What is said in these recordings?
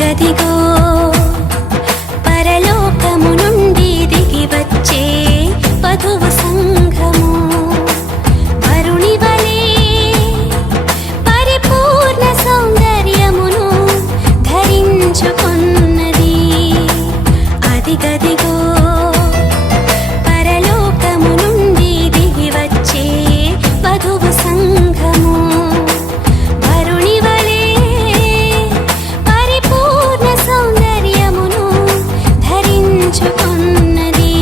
అదిగదిగో పరలోకము నుండి దిగి వచ్చే వధువు సంఘము వరుణి వలె పరిపూర్ణ సౌందర్యమును ధరించుకున్నది. అదిగదిగో పరలోకము నుండి దిగి వచ్చే వధువు సంఘము వరుణి వలె పరిపూర్ణ సౌందర్యమును ధరించుకున్నది.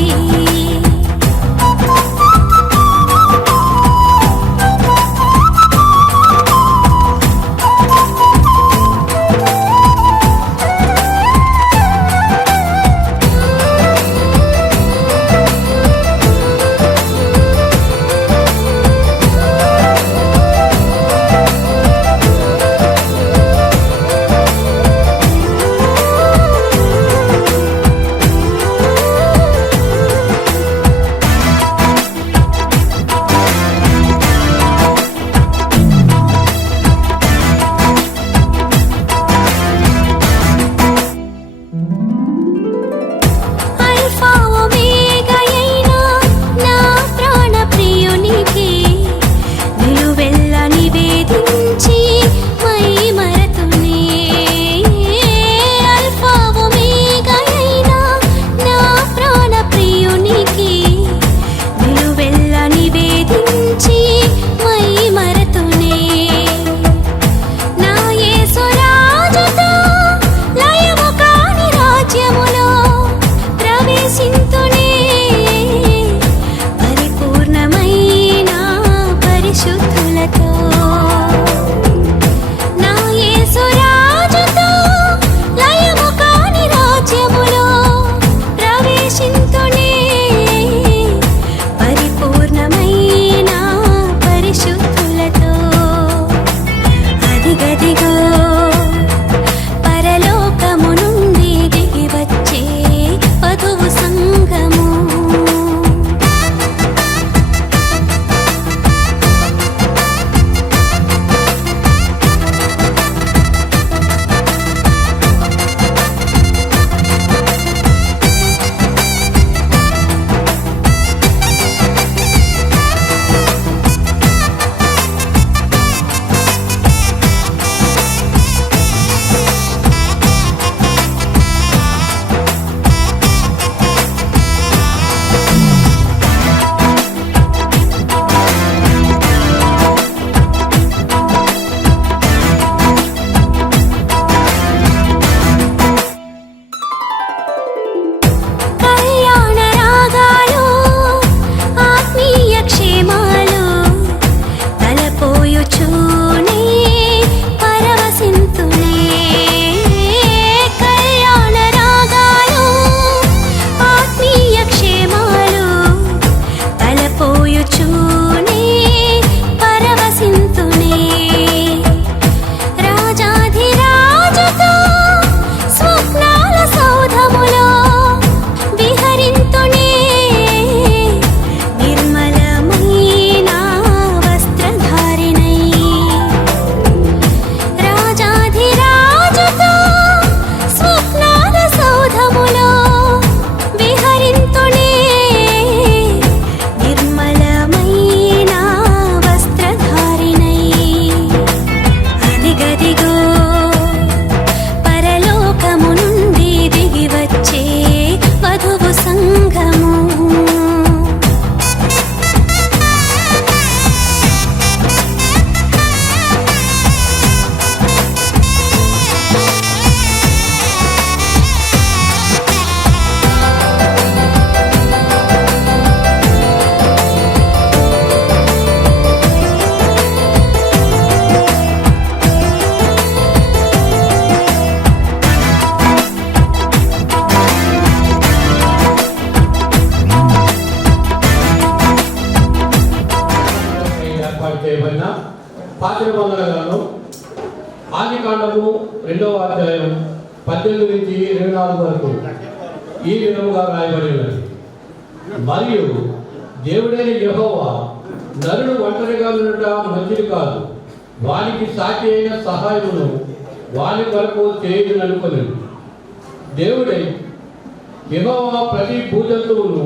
అల్ఫా ఒమేగా అయిన నా ప్రాణ ప్రియునికి నిలువెల్ల నివేదించి మై మరతునే. అల్ఫా ఒమేగా అయిన నా ప్రాణ ప్రియునికి నిలువెల్ల నివేదించి మై మరతునే. నా యేసు రాజుతో లయము కాని రాజ్యములో ప్రవేశింతునే. పరిపూర్ణమైన పరిశుద్ధులతో నా యేసు రాజుతో లయము కాని రాజ్యములో ప్రవేశింతునే. పరిపూర్ణమైన పరిశుద్ధులతో అదిగదిగో పరలోకము నుండి దిగి వచ్చే వధువు సంఘము. కళ్యాణ రాగాలు ఆత్మీయ క్షేమాలు తలపోయుచూనే పరవశింతునే. కళ్యాణ రాగాలు ఆత్మీయ క్షేమాలు తలపోయుచూనే పరవశింతునే. రాజాధిరాజుతో స్వప్నాల సౌధములో విహరింతునే. నిర్మలమైన వస్త్రధారిణై రాజాధిరాజుతో స్వప్నాల సౌధములో విహరింతునే. నిర్మలమైన వస్త్రధారిణై అదిగదిగో పరలోకము నుండి దిగి వచ్చే వధువు సంఘము. ఏర్పాటు చేయబడిన పాత నిబంధన గ్రంథం ఆదికాండము 2వ అధ్యాయం 18 నుంచి 24 వరకు ఈ విధముగా రాయబడి ఉన్నది. మరియు దేవుడైన యెహోవా నరుడు ఒంటరిగా ఉండటం మంచిది కాదు, వానికి సాటి అయిన సహాయమును వారి కొరకు చేయుదుననుకొనెను. దేవుడై యెహోవా ప్రతి భూజంతువును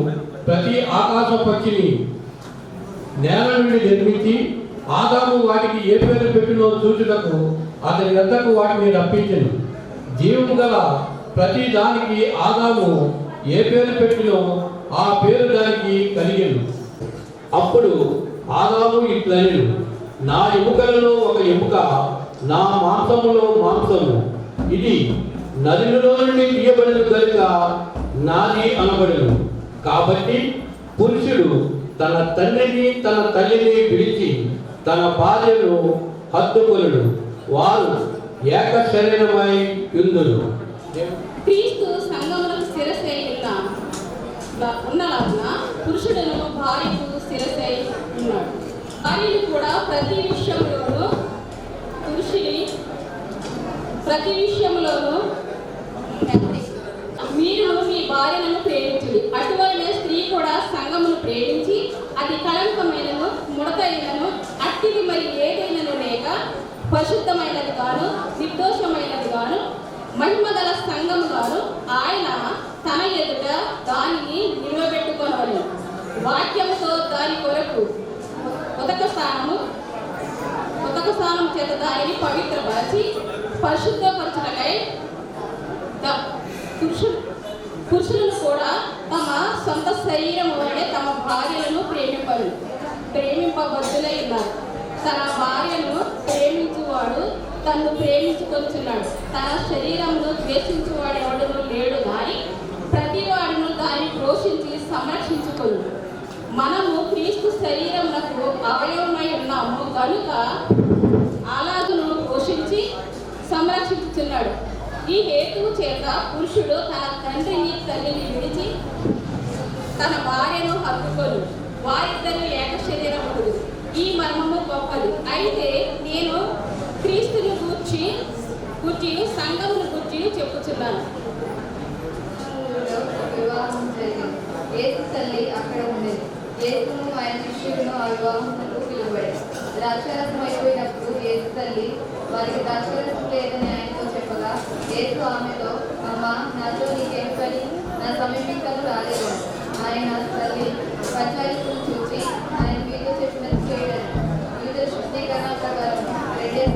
ప్రతి ఆకాశ పక్షిని నేల నుండి నిర్మించి ఆదాము వాటికి ఏ పేరు పెట్టినో చూచుటకు అతని వద్దకు వాటిని రప్పించెను. జీవము గల ప్రతి దానికి ఆదాము ఏ పేరు పెట్టినో ఆ పేరు దానికి కలిగెను. అప్పుడు ఆదాము ఇట్లనెను, నా ఎముకలలో ఒక ఎముక, నా మాంసములో మాంసము, ఇది నదులలో నుండి తీయబడిన కనుక నాది అనబడెను. కాబట్టి పురుషుడు తన తండ్రిని తన తల్లిని పిలిచి తన భార్యను హత్తుకొనుడు, వారు ఏక శరీరమై యుందురు. క్రీస్తు సంఘములకు శిరస్సై ఉన్నలాగున పురుషుడును భార్యకు శిరస్సై ఉన్నాడు. భార్యను కూడా ప్రతి విషయంలోనూ మీరు మీ భార్యను ప్రేమించుడి. అటువలనే స్త్రీ కూడా సంఘమును ప్రేమించి అది కళంకమైనను ముడతైనను అట్టిది మరి ఏదైనను లేక పరిశుద్ధమైనది గాను నిర్దోషమైనది గాను మహిమగల సంఘము గాను ఆయన తన ఎదుట దానిని నిలబెట్టుకొనవలెను. వాక్యముతో దాని కొరకు ఉదక స్నానం చేత దానిని పవిత్రపరచి పరిశుద్ధపరచుటకై పురుషులను కూడా తమ సొంత శరీరము వలె తమ భార్యలను ప్రేమింపబద్దులై ఉన్నారు. తన భార్యను ప్రేమించువాడు తన్ను ప్రేమించుకొచ్చున్నాడు. తన శరీరమును ద్వేషించువాడు ఎవడును లేడు కానీ ప్రతి వాడును దాన్ని పోషించి సంరక్షించుకొను. మనము క్రీస్తు శరీరమునకు అవయవమై ఉన్నాము కనుక అలాగును పోషించి సంరక్షించుచున్నాడు. ఈ హేతువు చేత పురుషుడు తన తండ్రిని తల్లిని విడిచి తన భార్యను హత్తుకొను, వారిద్దరూ ఏక శరీరముడు. ఈ మర్మము గొప్పది. అయితే నేను క్రీస్తుని గూర్చి సంఘమును గూర్చి చెప్పుచున్నాను. వివాహం జరిగింది. యేసు తల్లి అక్కడ ఉండేది. యేసును ఆయన శిష్యులను ఆ వివాహములకు పిలువబడేది. ద్రాక్షారసం అయిపోయినప్పుడు యేసు తల్లి వారికి ద్రాక్షారసం లేదని ఆయనతో చెప్పగా యేసు ఆమెతో, అమ్మ, నాతో నీకేం పని, నా సమీపించకు రాలేదు. ఆయన తల్లి పంచాయతీలను చూసి ఆయన మీతో చెప్పినది చేయలేదు. వివిధ శుద్ధీకరణ ప్రకారం 2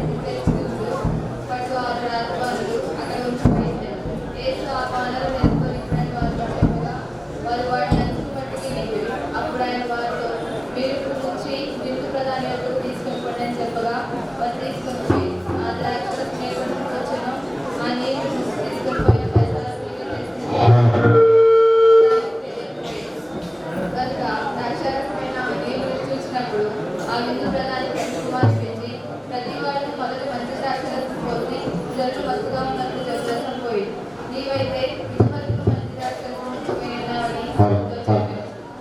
పట్టు 6 రాజపాలు అక్కడ ఉంచిపోయించారు. యేసు ఆ పాలలు నేర్చుకొని వారు వాటిని అంచుకు పట్టుకి నింపారు. అప్పుడు ఆయన వారితో, మీరు ఇప్పుడు నుంచి విందు ప్రధాని వద్దకు తీసుకొని పోండి అని చెప్పగా వారు తీసుకొని పోయి ఆ ద్రాక్షరసం ఎక్కడి నుంచి వచ్చానో ఆ నీరు తీసుకొని పోయిన కనుక ద్రాక్షరసమైన ఆ నీరు చూసినప్పుడు ఆ విందు ప్రధాని కుమార్ పెంచి ప్రతి వాడిని మొదటి మంచి ద్రాక్షరసం పోసి జల్లు మత్తుగా ఉన్నట్లు జలరసం పోయి నీవైతే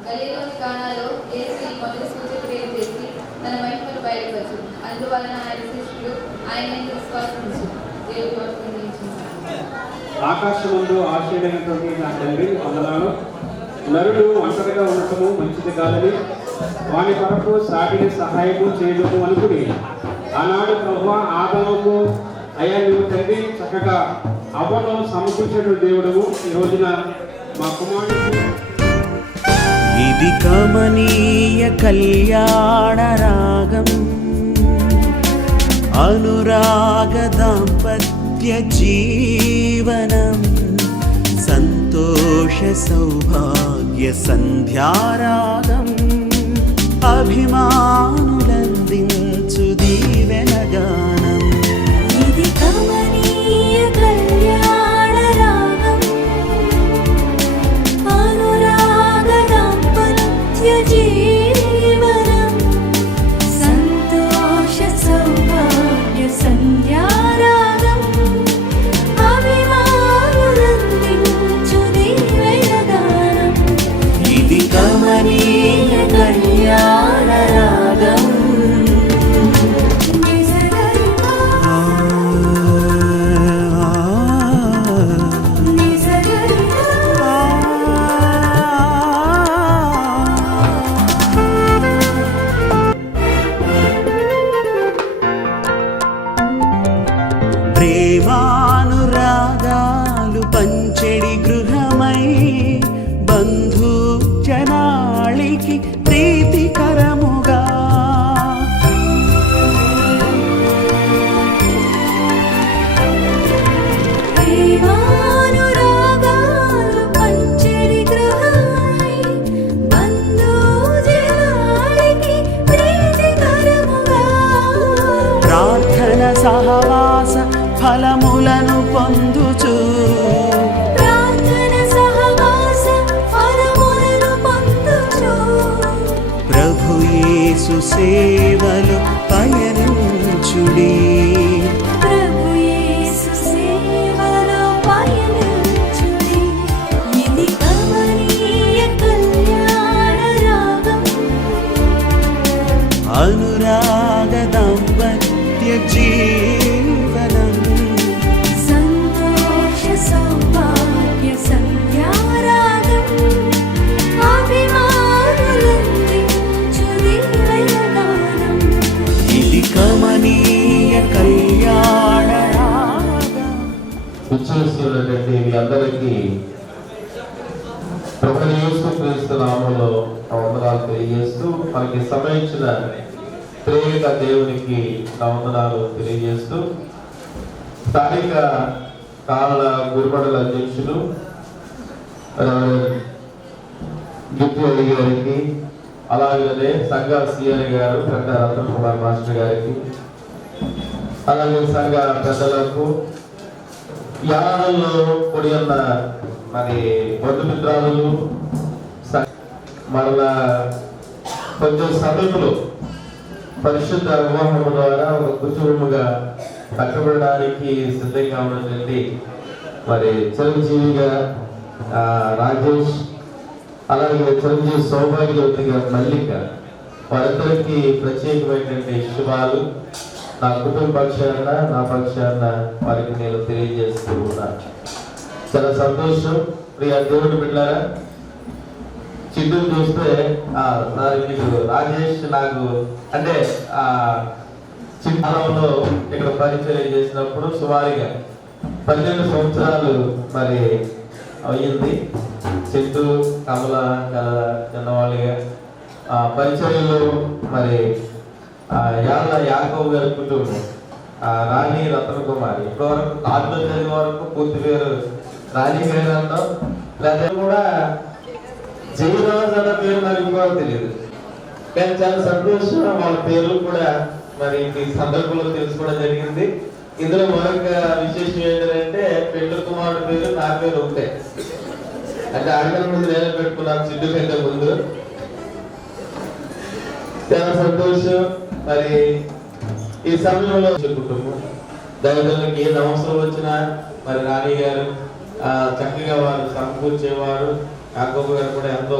గలీలోని కానాలో యేసు మొదటి సూచక్రియ చేసి తన మహిమను బయటపరచు. అందువలన ఆయన శిష్యులు ఆయన విశ్వాసం ఉంచారు. దేవుడు వర్తించింది. ఆకాశమందు ఆశ్చర్యమైనటువంటి నా తండ్రి వందనాలు. నరుడు ఒంటరిగా ఉండటము మంచిది కాదని వాని కొరకు సాటిని సహాయము చేయడము అనుకుని ఆనాడు ప్రభువా ఆదాముకు అయ్యా నువ్వు తండ్రి చక్కగా అవ్వను సమకూర్చిన దేవుడము ఈ రోజున మా కుమారుడు ఇది కమనీయ కళ్యాణ రాగం, అనురాగ దాంపత్య జీవనం, సంతోష సౌభాగ్య సంధ్యారాగం, అభిమానులందించు దీవెనగానం. ఇది కమనీయ కళ్యాణ రాగం, అనురాగ దాంపత్య జీవనం, సంతోష సౌభాగ్య సంధ్యారాగం, అభిమానులందించు దీవెనగానం. ఇది కమనీయ కళ్యాణ రాగం. సహవాస ఫలములను పొందుచు ప్రార్థన సహవాస ఫలములను పొందుచు ప్రభు యేసు సేవలో పయనించుడి. ప్రభు యేసు సేవలో పయనించుడి. ఇది కమనీయ కళ్యాణ రాగం. అనురాగ దాంపత్య జీవనం సంతోష సౌభాగ్య సంధ్యారాగం. అభిమానులందించు దివ్యగానం. ఇది కమనీయ కళ్యాణ రాగం. విచ్చేస్తున్నటువంటి మీ అందరికీ ప్రభువైన యేసుక్రీస్తు నామములో వందనాలు తెలియజేస్తూ మనకి సమయించిన ప్రేమిక దేవునికి వందనాలు తెలియజేస్తూ స్థానిక కాళ్ళ గురుమండల అధ్యక్షులు గిట్టి గారికి, అలాగే సంఘ సిఆర్ గారు పెద్ద రత్న కుమార్ మాస్టర్ గారికి, అలాగే సంఘ పెద్దలకు, యానంలో పొడి ఉన్న మరి బంధుమిత్రాలు, మరలా కొంచెం సమయంలో పరిశుద్ధ వివాహం ద్వారా ఒక కుటుంబముగా కట్టబడడానికి సిద్ధంగా ఉన్నటువంటి మరి చిరంజీవిగా రాజేష్, అలాగే చిరంజీవి సౌభాగ్యవతిగా మల్లిక, వారిద్దరికి ప్రత్యేకమైనటువంటి శుభాలు నా కుటుంబ పక్షాన నా పక్షాన వారికి నేను తెలియజేస్తూ ఉన్నాను. చాలా సంతోషం. ప్రియ దేవుని బిడ్డలారా, చిట్టును చూస్తే మీకు రాజేష్ నాకు అంటే చిన్నారంలో ఇక్కడ పరిచయం చేసినప్పుడు సుమారుగా 12 సంవత్సరాలు మరి అయ్యింది. చిట్టు కమల చిన్నవాళ్ళుగా పరిచయంలో మరి యాకోబు గారి కుటుంబం, రాణి రత్న కుమారి, ఇప్పటివరకు నాలుగో చదివే వరకు పూర్తి పేరు రాణి గారు అంటాం, లేదా కూడా జయరాజ్ అన్న పేరు నాకు ఇంకా తెలియదు. కానీ చాలా సంతోషం, వాళ్ళ పేర్లు కూడా మరి ఈ సందర్భంలో తెలుసుకోవడం జరిగింది. ఇందులో మరొక విశేషం ఏంటంటే పెండ్లి కుమారుడు పేరు నా పేరు ఒకటే. అంటే అడగల ముందు నేను పెట్టుకున్నాను సిడ్డు కంటే ముందు. చాలా సంతోషం. మరి ఈ సమయంలో కుటుంబం దైవజనులకు ఏ అవసరం వచ్చినా మరి రాణి గారు చక్కగా వారు సమకూర్చేవారు. యాకోబు గారు కూడా ఎంతో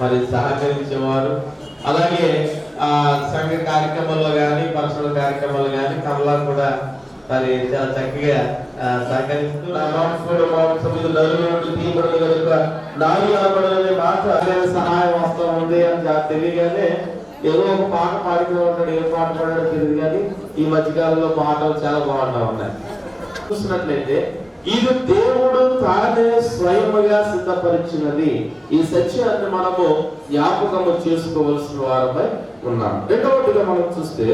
మరి సహకరించేవారు. అలాగే సంఘ కార్యక్రమాల్లో కానీ పర్సనల్ కార్యక్రమాలు కానీ కమలా కూడా మరి చాలా చక్కగా సహకరిస్తూ మాట సహాయం వస్తూ ఉంది అని తెలియగానే ఏదో ఒక పాట పాడుతూ ఉంటాడు. ఏ పాట పాడాడో తెలియదు కానీ ఈ మధ్యకాలంలో పాటలు చాలా బాగుంటా ఉన్నాయి. చూసినట్లయితే ఇది దేవుడు తానే స్వయముగా సిద్ధపరిచినది. ఈ సత్యాన్ని మనము జ్ఞాపకము చేసుకోవలసిన వారమై ఉన్నాం. రెండవదిగా మనం చూస్తే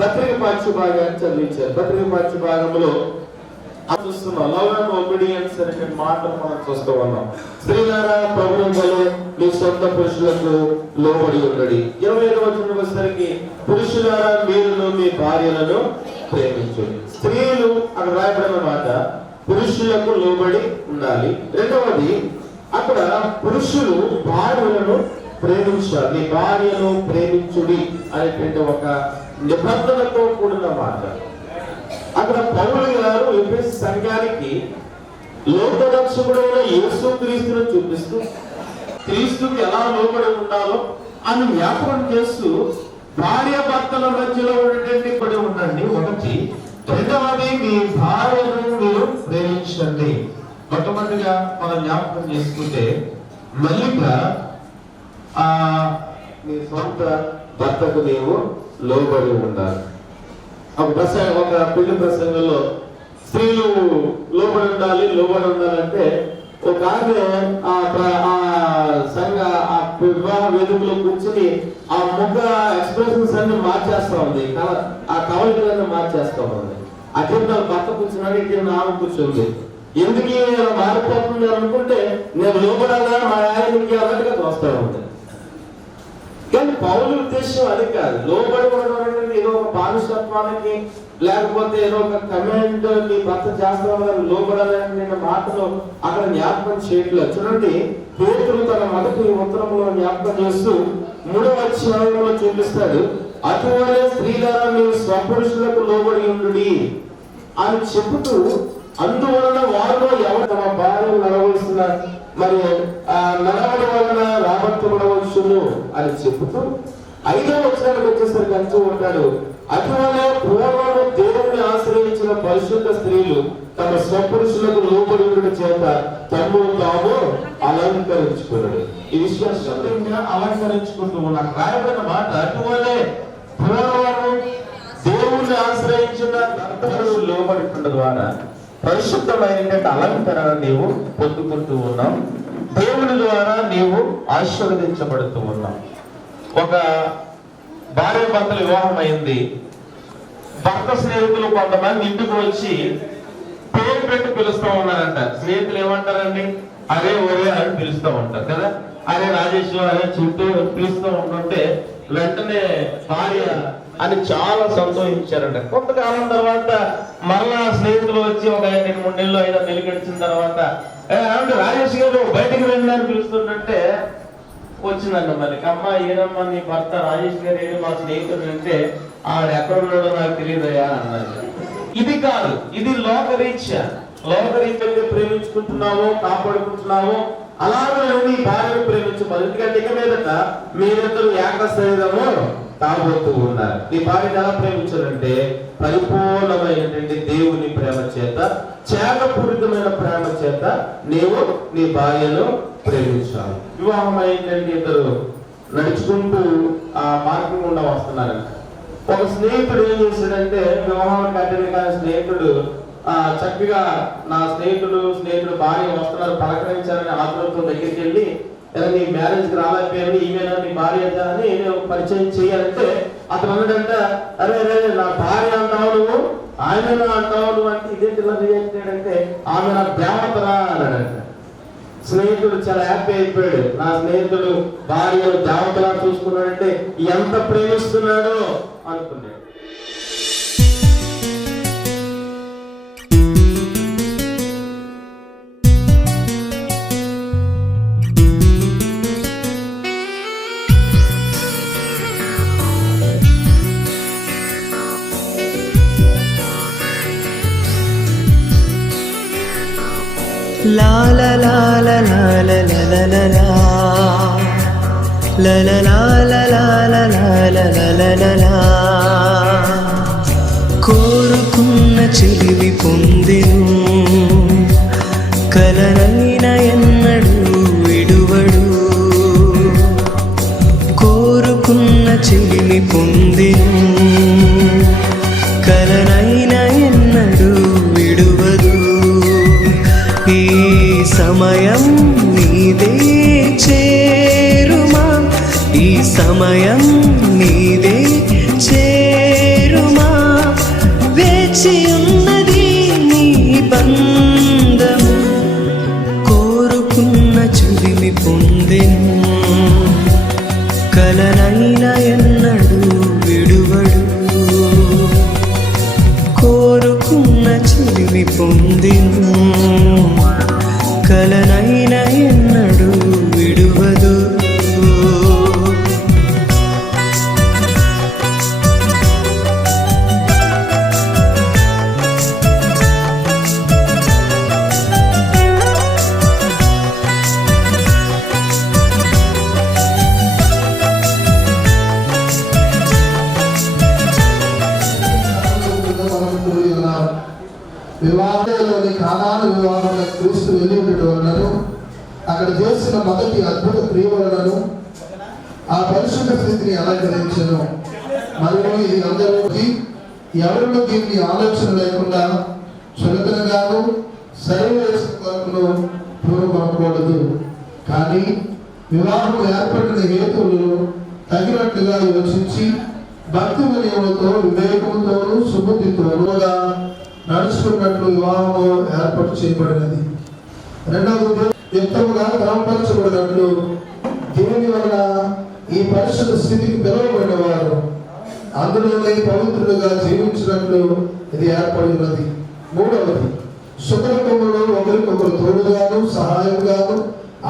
పత్రిక పాఠ్య భాగాన్ని చదివించారు. పత్రిక పాఠ్య భాగంలో చూస్తున్నాం లవ్ అండ్ ఒబీడియన్స్ అనే మాటలు మనం చూస్తూ ఉన్నాం. స్త్రీలారా ప్రభువులలో మీ సొంత పురుషులకు లోబడి ఉండడి. 25వ వచనం వచ్చేసరికి పురుషులారా మీరును మీ భార్యలను ప్రేమించండి. స్త్రీలు అక్కడ రాయబడిన మాట పురుషులకు లోబడి ఉండాలి. రెండవది అక్కడ పురుషులు భార్యలను ప్రేమించాలి. మీ భార్యను ప్రేమించుడి అనేటువంటి ఒక నిబంధనతో కూడిన మాట. అక్కడ పౌలు గారు ఎఫెసు సంఘానికి లోకరక్షకుడైన యేసుక్రీస్తును చూపిస్తూ క్రీస్తుకి ఎలా లోబడి ఉండాలో అని జ్ఞాపకం చేస్తూ భార్య భర్తల మధ్యలో ఉన్నటువంటి పడి ఉండండి ఒకటి. రెండవది మీ భార్యను మీరు ప్రేమించండి. మొట్టమొదటిగా మనం జ్ఞాపకం చేసుకుంటే మల్లిగా నీ సొంత భర్తకు నీవు లోబడి ఉండాలి. ఒక పెళ్లి ప్రసంగంలో స్త్రీలు లోబడి ఉండాలంటే ఒక ఆమె ఆ సంఘ ఆ వివాహ వేదికలో కూర్చుని ఆ ముఖ ఎక్స్ప్రెషన్స్ అన్ని మార్చేస్తా ఉంది. ఆ కవలికలన్నీ మార్చేస్తా ఉంది. అటెండ్ భర్త కూర్చున్నాడు, ఇటు ఆమె కూర్చుంది. ఎందుకు మారిపోతుంది అనుకుంటే నేను లోబడాలా మా ఆయనకి అన్నట్టుగా చూస్తా ఉంది. కానీ పౌలు ఉద్దేశం అది కాదు. లోబడి ఉండడం అనేది ఏదో ఒక బానిసత్వానికి లేకపోతే ఏదో ఒక కమాండ్ నీ భర్త చేస్తామని లోబడాలని మాటలు అక్కడ జ్ఞాపకం చేయట్లేదు. చూడండి, పేతురు తన మొదటి ఉత్తరంలో జ్ఞాపకం చేస్తూ 3వ అధ్యాయంలో చూపిస్తాడు, అటువలే స్త్రీలారా మీరు స్వపురుషులకు లోబడి ఉండుడి అని చెబుతూ, అందువలన వారిలో ఎవరు తమ భార్యను నడవలసిన మరి నడవడి వలన రాబట్టబడవచ్చును అని చెబుతూ 5వ వచనానికి వచ్చేసరికి అంటూ ఉంటాడు, అటువలే పూర్వము దేవుని ఆశ్రయించిన పరిశుద్ధ స్త్రీలు తమ స్వపురుషులకు లోబడి ఉండడం చేత తమ్ముడు తాము అలంకరించుకున్నాడు. ఈ విశ్వాసంగా అలంకరించుకుంటూ ఉన్నారు. రాయబడిన మాట, అటువలే పూర్వము దేవుని ఆశ్రయించిన దంపతులు లోబడి ఉండడం ద్వారా పరిశుద్ధమైన అలంకరణ నీవు పొందుకుంటూ ఉన్నావు. దేవుని ద్వారా నీవు ఆశీర్వదించబడుతూ ఉన్నావు. ఒక భార్య భర్తల వివాహం అయింది. భర్త స్నేహితులు కొంతమంది ఇంటికి వచ్చి పేరు పెట్టి పిలుస్తూ ఉన్నారంట. స్నేహితులు ఏమంటారండి, అరే ఒరే అని పిలుస్తూ ఉంటారు కదా. అరే రాజేశ్వర, అరే చుట్టూ పిలుస్తూ ఉంటుంటే వెంటనే భార్య అని చాలా సంతోషించారంట. కొంతకాలం తర్వాత మరలా స్నేహితులు వచ్చి ఒక 2-3 నెలలు 5 నెలలు గడిచిన తర్వాత రాజేష్ గారు బయటికి వెళ్ళి అని పిలుస్తుంటే వచ్చిందంట. మరి అమ్మ ఏదమ్మా నీ భర్త రాజేష్ గారు ఏది మా స్నేహితుడు అంటే, ఆవిడ ఎక్కడ ఉన్నాడో నాకు తెలియదయా అన్నారు. ఇది కాదు, ఇది లోకరీత్యా ప్రేమించుకుంటున్నావో కాపాడుకుంటున్నావో అలాగే నీ భార్యను ప్రేమించమని. ఎందుకంటే ఇక మీదట మీరిద్దరు ఏక శరీరము కాబోతూ ఉన్నారు. నీ భార్యను ఎలా ప్రేమించాలంటే పరిపూర్ణమైనటువంటి దేవుని ప్రేమ చేత, త్యాగపూరితమైన ప్రేమ చేత నీవు నీ భార్యను ప్రేమించాలి. వివాహం అయిందంటే ఇద్దరు నడుచుకుంటూ ఆ మార్గం గుండా వస్తున్నారంట. ఒక స్నేహితుడు ఏం చేశాడంటే, వివాహానికి అటెండ్ కాని స్నేహితుడు చక్కగా నా స్నేహితుడు భార్య వస్తున్నారు పలకరించాలని ఆతృతతో దగ్గరికి వెళ్ళి, ఇలా నీ మ్యారేజ్కి రాలేకపోయాను, ఈమెనా నీ భార్య అని పరిచయం చేయాలంటే అతను అన్నాడంట, అరే అరే నా భార్య అంటావు నువ్వు, ఆయన అంటావు నువ్వు అంటే ఇదేంటి ఇలా రియాక్ట్ అయ్యాడంటే, ఆమె నా దేవతరా అన్నాడంట. స్నేహితుడు చాలా హ్యాపీ అయిపోయాడు. నా స్నేహితుడు భార్యను దేవతలా చూసుకున్నాడంటే ఎంత ప్రేమిస్తున్నాడో అనుకున్నాడు. La la la la la la la la la la la la la la la la la la la la కోరుకున్న చిలివి పొందెను కలనైన ఎన్నడు విడువడు కోరుకున్న చిలిమి పొందెను కలనైన ఎన్నడు విడువదు ఈ సమయం నీదే చేరుమా ఈ సమయం నీదే చేరుమా వేచి ఉన్నది నీ బంధం కోరుకున్న చులిమి పొందెను కలనైన ఎన్నడు విడువడు కోరుకున్న చులిమి పొందెను కలనైన ఎన్నడు విడువదు వివాహంలోని కానాను వివాహంలో క్రీస్తు వెళ్ళి ఉండటం వలనను అక్కడ చేసిన మొదటి అద్భుత క్రియ వలనను ఆ పరిశుద్ధ స్థితిని అలంకరించను. మరియు ఇది అందరికీ ఎవరిలో దీన్ని ఆలోచన లేకుండా చులకనగాను సరివేసిన కొరకును పూర్వపడకూడదు. కానీ వివాహం ఏర్పడిన హేతువులు తగినట్లుగా యోచించి భక్తి వినయములతో వివేకముతోనూ సుబుద్ధితోనూగా నడుచుకున్నట్లు వివాహము ఏర్పాటు చేయబడినది. రెండవది యుక్తముగా క్రమపరచబడినట్లు దేవుని వలన ఈ పరిశుద్ధ స్థితికి పిలువబడిన వారు అందులోనే పవిత్రులుగా జీవించినట్లు ఇది ఏర్పడి ఉన్నది. మూడవది, సుఖదుఖములు ఒకరికొకరు తోడుగాను సహాయంగాను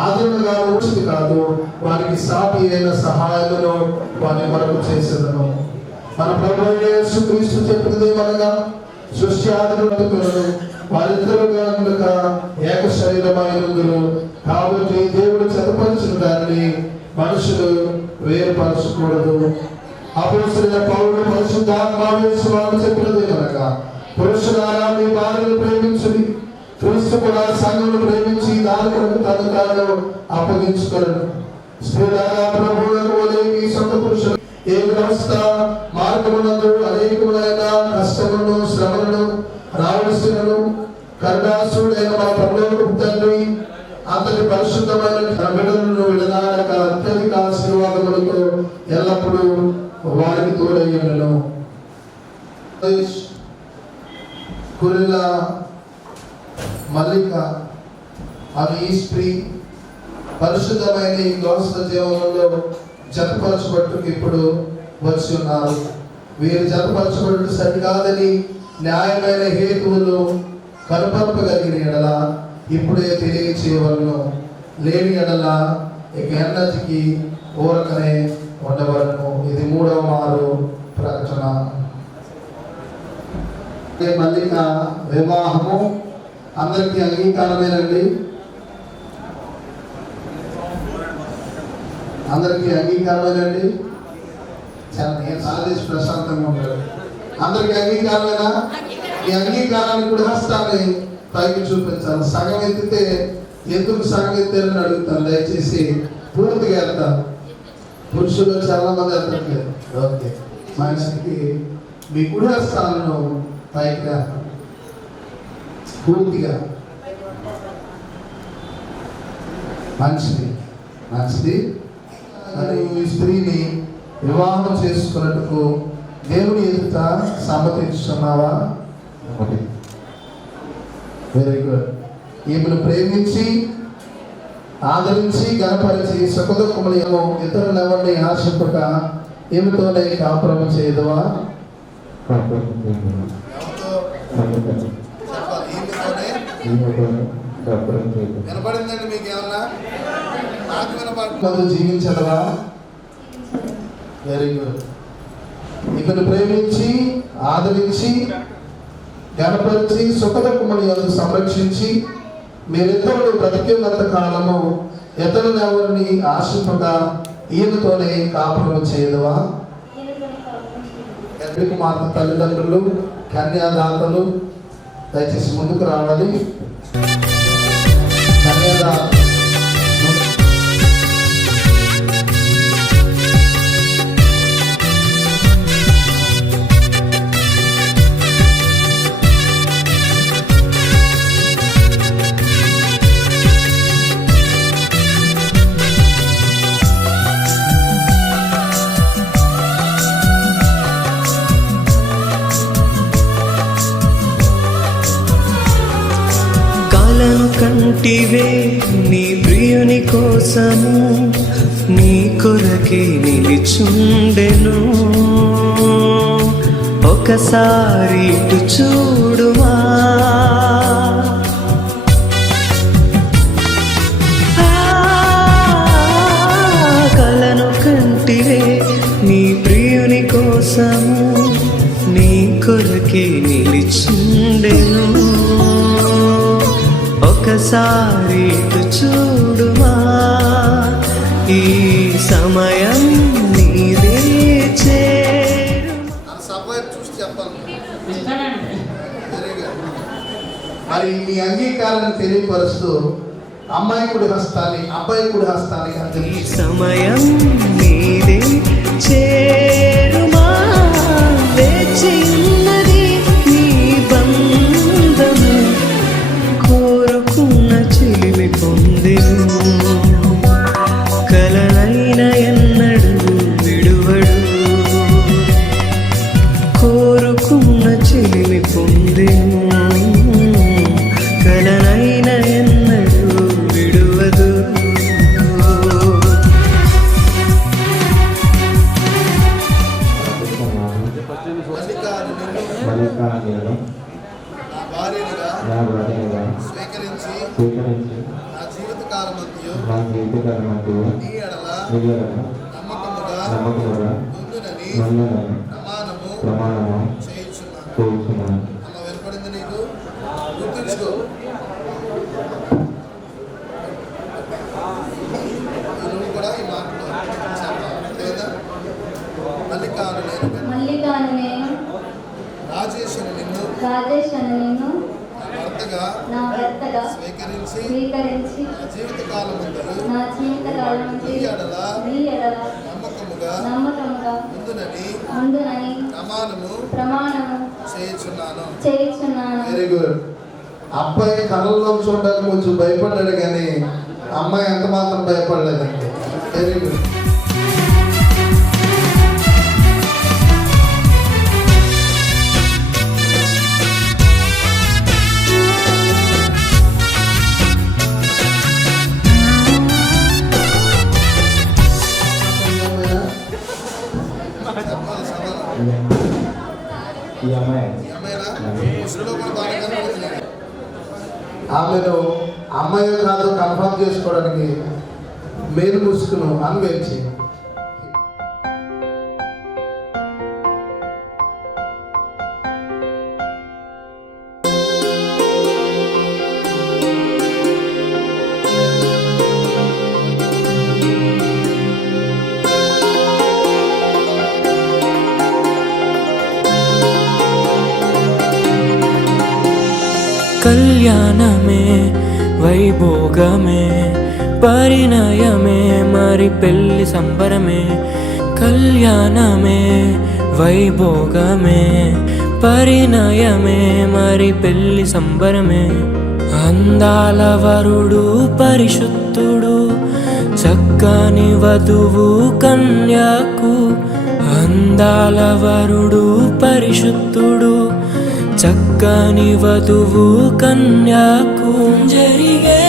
ఆదరణగాను ఉచిత కాదు, వారికి సాటి అయిన సహాయమును వారి కొరకు చేసేదను. మన ప్రభువైన యేసుక్రీస్తు చెప్పినదేమనగా, సృష్టి ఆదరణను వారిద్దరు కనుక ఏక శరీరమైనందురు. కాబట్టి దేవుడు జతపరిచిన దాన్ని మనుషులు వేరుపరచకూడదు. అపోస్తలుడైన పౌలు పరిశుద్ధాత్మవేశు వారు చెప్పినదేమనగా, పురుషులారా మీ భార్యను ప్రేమించుడి, క్రీస్తు కూడా సంఘమును ప్రేమించి దాని కొరకు తను తాను అప్పగించుకొనెను. స్త్రీలారా ప్రభువులకు వలె మీ సొంత పురుషులు ఏ వ్యవస్థ మార్గమునందు అనేకములైన కష్టములను శ్రమలను రావలసినను కరుణాసుడైన మన పరలోకపు తండ్రి అంతటి పరిశుద్ధమైన బిడ్డలను విడనాడక అత్యధిక ఆశీర్వాదములతో ఎల్లప్పుడూ వారికి తోడయ్యను. కురిల మల్లిక అనే ఈ స్త్రీ పరిశుద్ధమైన ఈ దోష జీవనంలో జతపరచబట్టుకు ఇప్పుడు వచ్చి ఉన్నారు. వీరు జతపరచబట్టు సరికాదని న్యాయమైన హేతువులు కనుపరపగలిగిన ఎడల ఇప్పుడే తెలియచేయవలను, లేని ఎడల ఇక ఎన్నటికి ఊరకనే ఉండవలను. ఇది 3వ మారు ప్రకటన. మల్లిక వివాహము అందరికీ అంగీకారమేనండి? అందరికీ అంగీకారమేనండి? చాలా నేను సాధించి ప్రశాంతంగా ఉంటాడు. అందరికీ అంగీకారమేనా? ఈ అంగీకారాన్ని కూడా హస్తాన్ని పైకి చూపించాలి. సగం ఎత్తితే ఎందుకు సగం ఎత్తారని అడుగుతాను. దయచేసి పూర్తిగా వెళ్తాను. పురుషులు చాలా మంది వెళ్తట్లేదు. ఓకే, మనిషికి మీ కుడి హస్తాలను పైకి పూర్తిగా మంచిది. మరి ఈ స్త్రీని వివాహం చేసుకున్నట్టుకు దేవుని ఎదుట సమ్మతించుతున్నావా? Very good. ఈమెను ప్రేమించి ఆదరించి గణపరిచి సుఖదుఖములు ఏమో ఇతరులు ఎవరిని ఆశపక ఈమెతోనే కాపురం చేయదువా? వినపడిందండి మీకు ఏమన్నా? నాకు వినపడ జీవించదవా? Very good. ఈమెను ప్రేమించి ఆదరించి గణపరిచి సుఖదుఖములు యందు సంరక్షించి మీరిద్దరు బ్రతికినంత కాలము ఇతరులు ఎవరిని ఆశింపగా ఈయనతోనే కాపురం చేయదువా? కుమార్తె తల్లిదండ్రులు, కన్యాదాతలు దయచేసి ముందుకు రావాలి. కన్యాదాత కంటివే నీ ప్రియుని కోసము నీ కొరకే నిలిచుండెను. ఒకసారి ఇటు చూడుమా, కలను కంటివే నీ ప్రియుని కోసము నీ కొరకే నిలిచుండెను. ఒకసారి ఇటు చూడుమా, ఈ సమయం నీదే చూసి చెప్పాలి. మరి మీ అంగీకారాన్ని తెలియపరుస్తూ అమ్మాయి కుడి హస్తాన్ని అబ్బాయి కుడి హస్తాన్ని ఈ సమయం నీదే చేరుమా, వేచి ఉన్నది నీ బంధము, కోరుకున్న చిలిమి పొందెను. కలనైన ఎన్నడు విడువడు, కోరుకున్న చిలిమి పొందెను. కలనైన ఎన్నడు విడువదు. కాని నిన్ను మల్లికార్జునను నా భార్యగా నా భార్యగా స్వీకరించి స్వీకరించి నా జీవిత కాలమంతయు నా జీవితకాలమందు నీ ఎడల నీ ఎడల నమ్మకముగా ఉండునని ప్రమాణము చేయుచున్నాను. అమ్మ వినపడింది నీకు? గుర్తుంచుకో. నువ్వు కూడా ఈ మాటలు చెప్పాలి లేదా? మల్లికాను నేను రాజేశ్వరి నిన్ను నా భర్తగా స్వీకరించి నా జీవిత కాలమందు నీ ఎడల నమ్మకముగా ఉండునని ప్రమాణము చేయుచున్నాను. Very good. అబ్బాయి కళ్ళలో చూడడానికి కొంచెం భయపడ్డాడు కానీ అమ్మాయి ఎంత మాత్రం భయపడలేదండి. Very good. ఈ అమ్మాయి ఆమెను అమ్మాయి కాదు కన్ఫర్మ్ చేసుకోవడానికి మేలు ముసుకును అన్వేర్చి కళ్యాణమే వైభోగమే పరిణయమే మరి పెళ్లి సంబరమే. కళ్యాణమే వైభోగమే పరిణయమే మరి పెళ్లి సంబరమే. అందాల వరుడు పరిశుద్ధుడు చక్కని వధువు కన్యాకు. అందాల వరుడు పరిశుద్ధుడు చక్కని వధువు కన్యాకు. జరిగే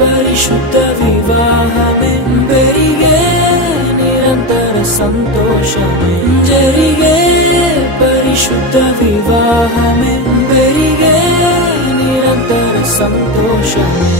పరిశుద్ధ వివాహమే పెరిగే నిరంతర సంతోషమే. జరిగే పరిశుద్ధ వివాహమే పెరిగే నిరంతర సంతోషమే.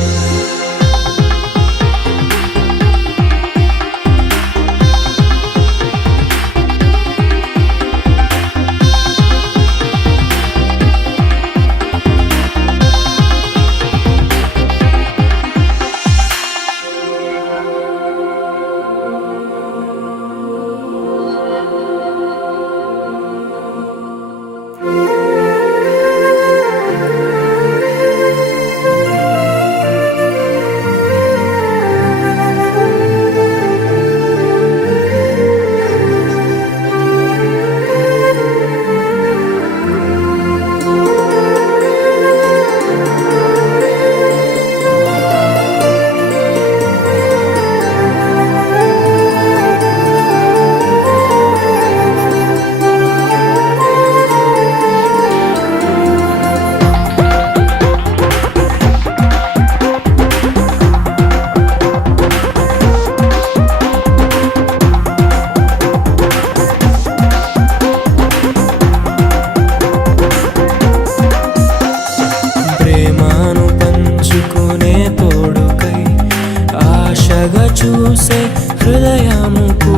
చూసే హృదయముకు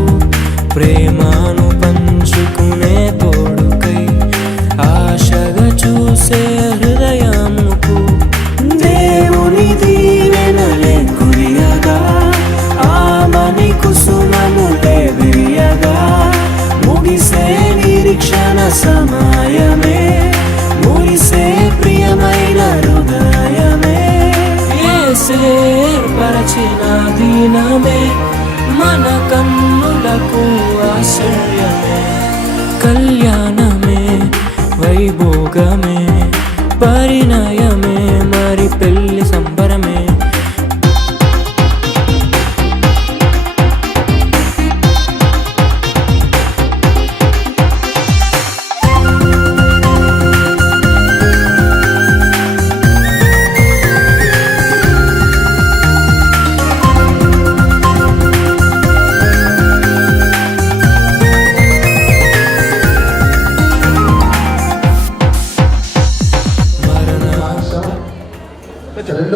ప్రేమను పంచుకునే తోడుకై ఆశగా చూసే హృదయముకు దేవుని దీవెనలే కురియగా ఆమని కుసుమములే విరియగా ముగిసే నిరీక్షణ సమయమే మురిసే ప్రియమైన హృదయమే ఏర్పరచిన దీనమే మన కన్నులకు ఆశ్చర్యమే కళ్యాణమే వైభోగమే పరిణయమే మరి పెళ్లి సంబరమే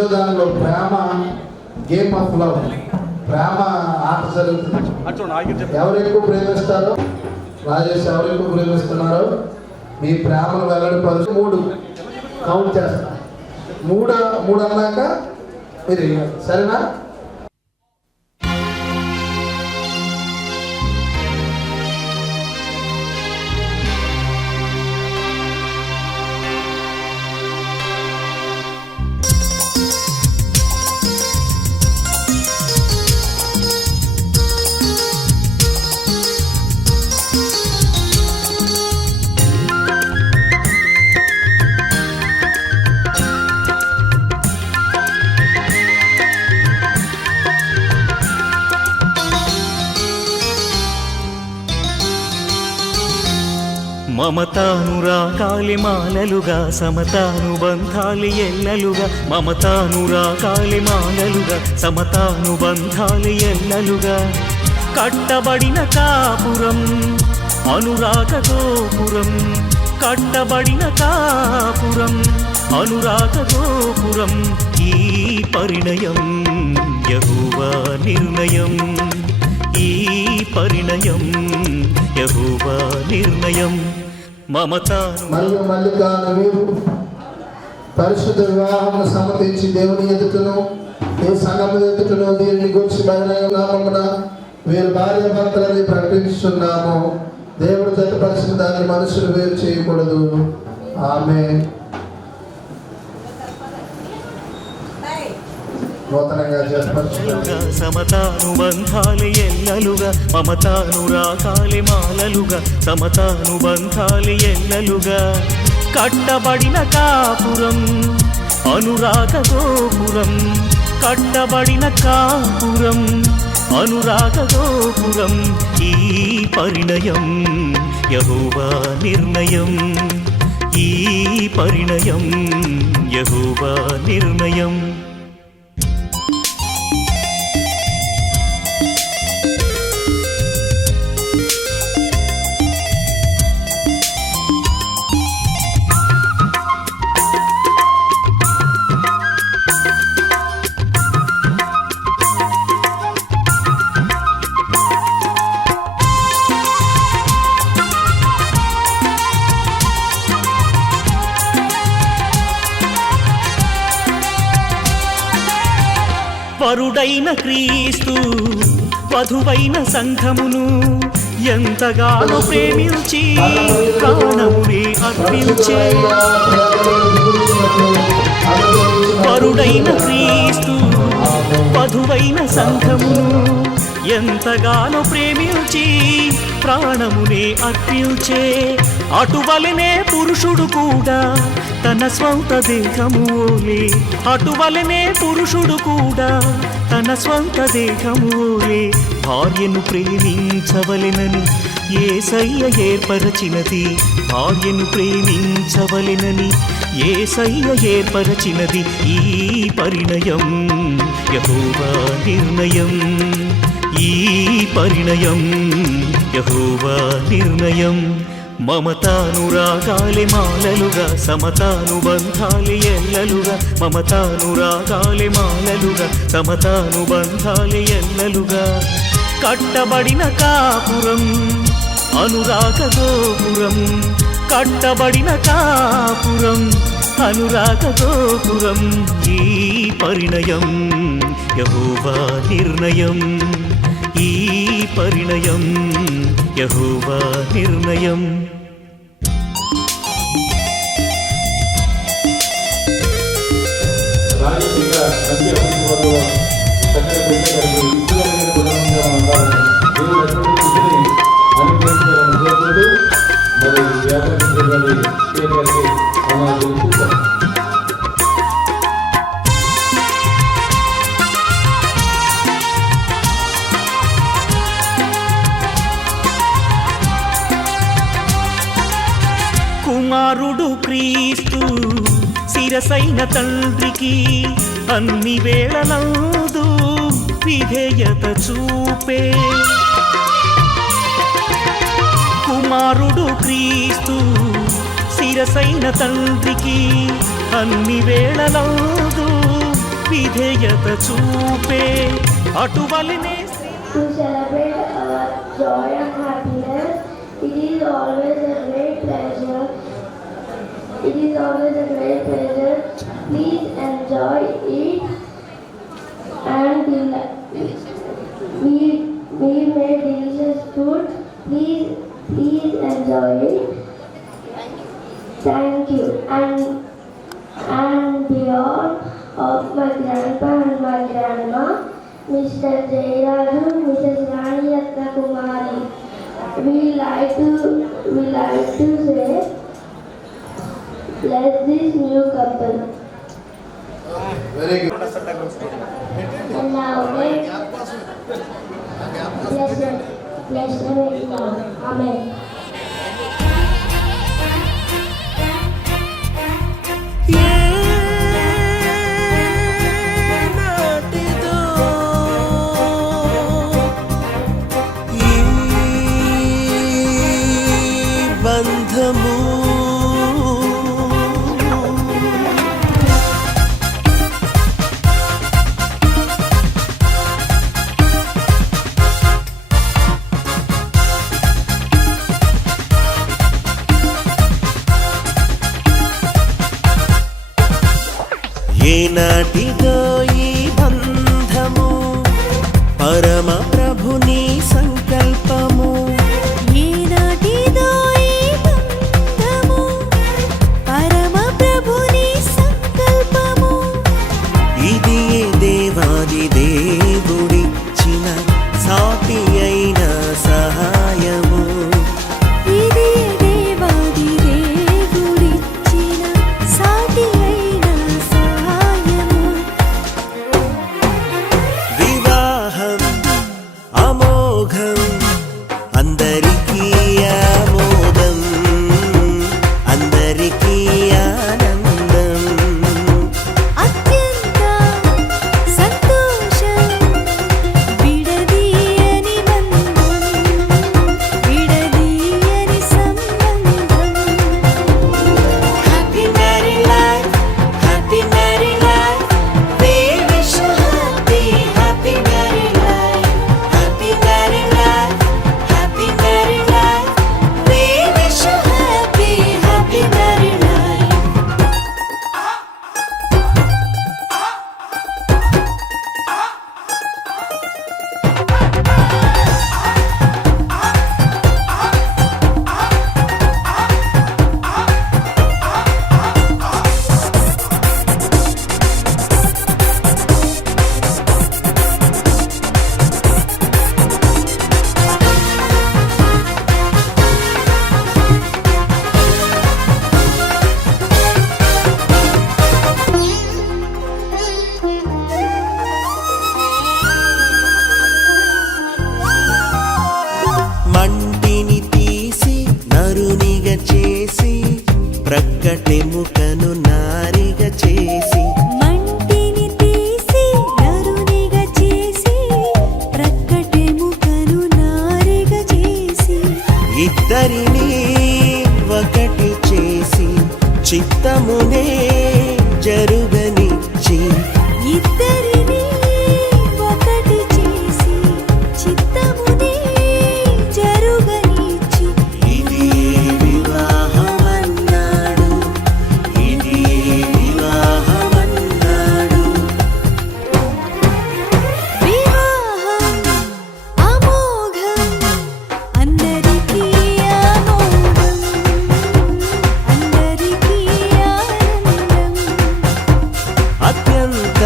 రెండో దానిలో ప్రేమ గేమ్ ఆఫ్ లవ్, ప్రేమ ఆట జరుగుతుంది. ఎవరు ఎక్కువ ప్రేమిస్తారో, రాజేష్ ఎవరు ఎక్కువ ప్రేమిస్తున్నారో మీ ప్రేమను వెల్లడిపరుచు. 3 కౌంట్ చేస్తా. 3 అన్నాక మీరు సరేనా? మమతానురాగాలి మాలలుగా సమతానుబంధాలి ఎల్లలుగా, మమతానురాగాలి మాలలుగా సమతానుబంధాలి ఎల్లలుగా, కట్టబడిన కాపురం అనురాగ గోపురం, కట్టబడిన కాపురం అనురాగ గోపురం, ఈ పరిణయం యెహోవా నిర్ణయం, ఈ పరిణయం యెహోవా నిర్ణయం. మరియు మల్లిక వీరు పరిశుద్ధ వివాహమును సమ్మతించి దేవుని ఎదుటను ఏ సంఘము ఎదుటను దీనిని గురించి బహిరంగ నామమున వీరు భార్య భర్తలని ప్రకటించున్నాము. దేవుడు జతపరిచిన దాన్ని మనుషులు వేరు చేయకూడదు. ఆమేన్. నూతనంగా జతపరిచిన సమతానుబంధాలి ఎల్లలుగా, మమతానురాగాలి మాలలుగా సమతానుబంధాలి ఎల్లలుగా, కట్టబడిన కాపురం అనురాగ గోపురం, కట్టబడిన కాపురం అనురాగ గోపురం, ఈ పరిణయం యెహోవా నిర్ణయం, ఈ పరిణయం యెహోవా నిర్ణయం. వరుడైన క్రీస్తు వధువైన సంఘమును ఎంతగానో ప్రేమించి ప్రాణమునే అర్పించే, వరుడైన క్రీస్తు వధువైన సంఘమును ఎంతగానో ప్రేమించి ప్రాణమునే అర్పించే, అటువలనే పురుషుడు కూడా తన స్వంత దేహము ఓలే, అటువలనే పురుషుడు కూడా తన స్వంత దేహము ఓలే భార్యను ప్రేమించవలెనని యేసయ్య ఏర్పరచినది, భార్యను ప్రేమించవలెనని యేసయ్య ఏర్పరచినది, ఈ పరిణయం యెహోవా నిర్ణయం, ఈ పరిణయం యెహోవా నిర్ణయం. మమతానురాగాలి మాలలుగా సమతానుబంధాలి ఎల్లలుగా, మమతానురాగాలి మాలలుగా సమతానుబంధాలి ఎల్లలుగా, కట్టబడిన కాపురం అనురాగ గోపురం, కట్టబడిన కాపురం అనురాగ గోపురం, ఈ పరిణయం యెహోవా నిర్ణయం, ఈ పరిణయం యెహోవా నిర్ణయం. కుమారుడు క్రీస్తు శిరసైన తండ్రికి అన్ని వేళలందు విధేయత చూపే, కుమారుడు క్రీస్తు శిరసైన తండ్రికి అన్ని వేళలందు విధేయత చూపే అటువలనే To celebrate our joy and happiness, it is always a great pleasure. It is always a great pleasure. Please enjoy it and we made delicious food. Please enjoy it. Thank you. And beyond of my grandpa and my grandma, Mr. Jayaraju, Mrs. Rani Ratna Kumari, we like to say, bless this new couple. Very good. And now bless them. Amen. ఏనాటిదో ఈ బంధము ఏనాటిదో ఈ బంధము పరమ ప్రభుని సంకల్పము ఈనాటిదో ఈ బంధము పరమ ప్రభుని సంకల్పము ఇది దేవాది దేవుడిచ్చిన సాటి అయిన సహాయము ఇది దేవాది దేవుడిచ్చిన సాటి అయిన సహాయము వివాహం అమోఘం అందరికీ ఆమోదం అందరికీ ఆనందం అత్యంత సంతోషం విడదీయని బంధం విడదీయని సంబంధం happy married life happy married life we wish you happy married life happy married life happy married life we wish you happy married life మంటిని తీసి నరునిగా చేసి ప్రక్కటెముకను నారిగా చేసి మంటిని తీసి నరునిగా చేసి ప్రక్కటెముకను నారిగా చేసి ఇద్దరిని ఒకటి చేసి చిత్తమునే జరుగనిచ్చి ఇద్దరిని ఒకటి చేసి చిత్తమునే జరుగనిచ్చి ఇది వివాహమన్నాడు ఇది వివాహమన్నాడు వివాహం అమోఘం అందరికీ ఆమోదం అందరికీ ఆనందం అత్యంత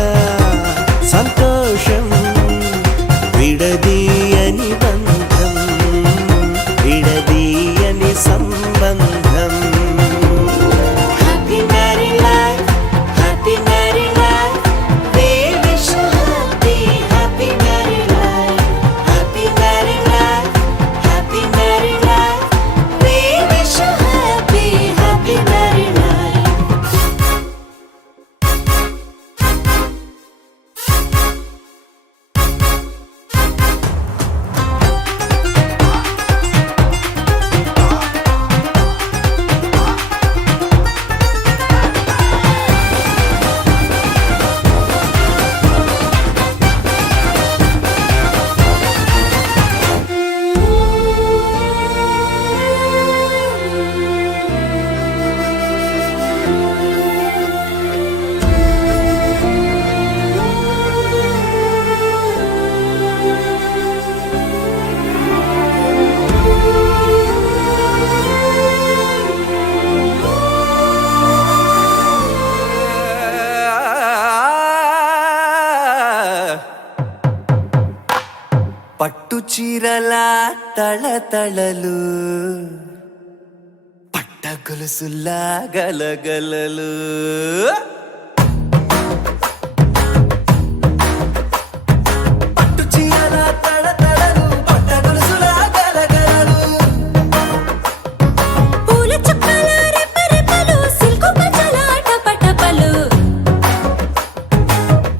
చీరల తళతళలు పట్ట గొలుసుల్లా గలగలలు పట్టు చీరల తళతళలు పట్ట గొలుసుల్లా గలగలలు పూల చుక్కల రెపరెపలు సిల్కు పచ్చల టపటపలు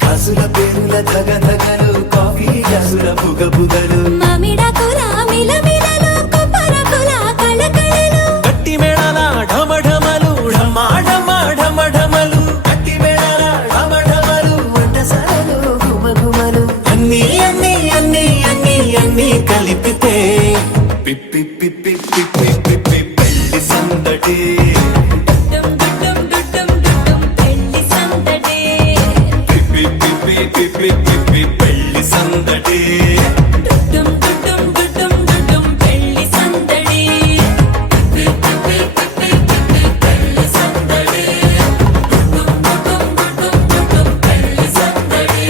కాసుల పేరుల ధగధగలు కాఫీ గ్లాసుల బుగబుగలు మామిడాకుల మిలమిలలు కొబ్బరకుల కళకళలు గట్టి మేళాల ఢమఢమలు ఢమాఢమలు గట్టి మేళాల ఢమఢమలు వంటసాలలు గుమగుమలు అన్నీ అన్నీ అన్నీ అన్నీ అన్నీ కలిపితే పిప్పి పిప్పి పిప్పి పిప్పి పెళ్లి సందడి డుమ్ డుమ్ డుమ్ డుమ్ పెళ్లి సందడి పిప్పి పిప్పి పిప్పి పిప్పి పెళ్లి సందడి డుమ్ డుమ్ డుమ్ డుమ్ పెళ్లి సందడి పిప్పి పిప్పి పిప్పి పిప్పి పెళ్లి సందడి డుమ్ డుమ్ డుమ్ పెళ్లి సందడి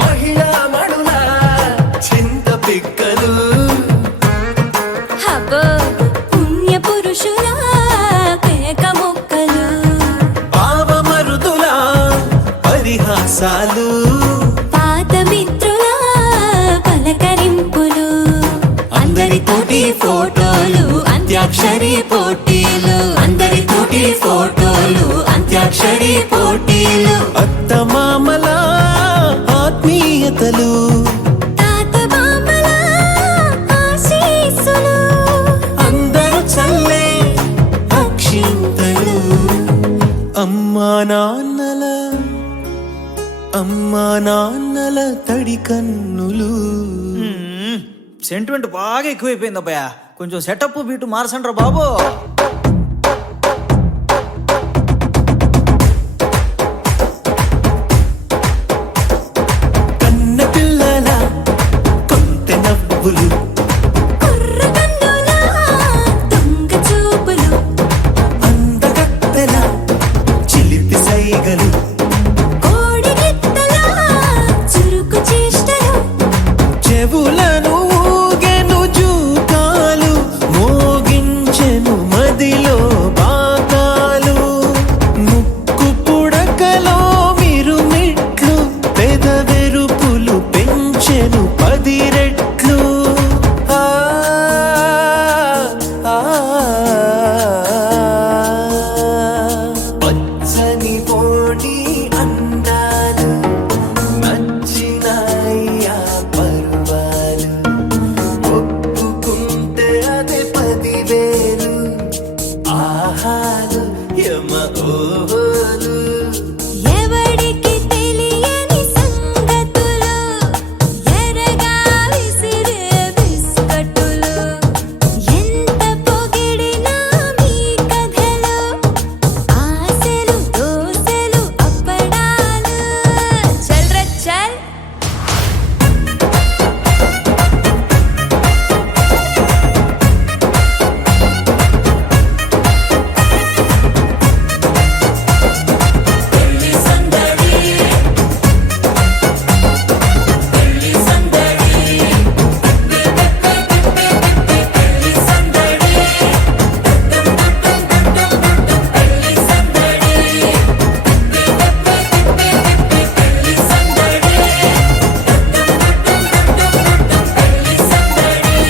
మహిళా మడుల చింత పిక్కలు హబ్బో పుణ్య పురుషుల పేక మొక్కలు పావమరుదుల పరిహాసాలు పాత మిత్రుల పలకరింపులు అందరితోటి ఫోటోలు అంత్యాక్షరి పోటీలు అందరితోటి ఫోటోలు అంత్యాక్షరి పోటీలు అత్తమామల ఆత్మీయతలు తాత బామ్మల ఆశీస్సులు అందరూ చల్లే అక్షింతలు అమ్మా నాన్నల తడి కన్నులు సెంటిమెంట్ బాగా ఎక్కువైపోయింది అబ్బాయ కొంచెం సెటప్ బీటు మార్చండ్రా బాబు కన్న పిల్లల కొంత నవ్వులు కుర్రకన్నుల దొంగ చూపులు అందగత్తెల చిలిపి సైగలు కోడి గిత్తల చురుకు చేష్టలు చెవులను ఊగెను జూకాలు మోగించెను మదిలో బాకాలు ముక్కు పుడకలో మిరుమిట్లు పెదవెరుపులు పెంచెను 10 రెట్లు ఆ, ఆ, పచ్చని పోటీ అందాలు నచ్చినాయ్యా పర్వాలు ఒప్పుకుంటే అదే 10,000 ఆహాలు యమ ఓహోలు ఎవడికి తెలియని సంగతులు ఎరగా విసిరే బిస్కట్టులు ఎంత పొగిడినా మీ కథలు ఆశలు దోసెలు అప్పడాలు చల్ రే చల్ పెళ్లి సందడి పెళ్లి సందడి పెళ్లి సందడి పెళ్లి సందడి పెళ్లి సందడి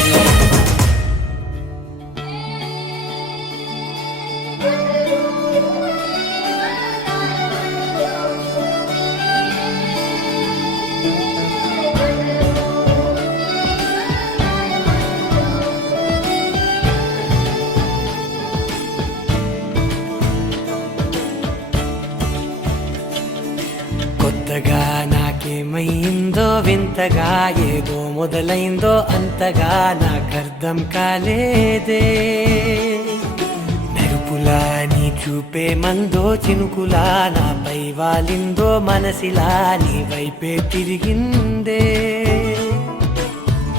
కొత్తగా నాకేమైందో వింతగా ఏదో మొదలైందో అంతగా నాకర్థం కాలేదే చూపులా నీ చూపే మందో చినుకులా నాపై వాలిందో మనసిలా నీ వైపే తిరిగిందే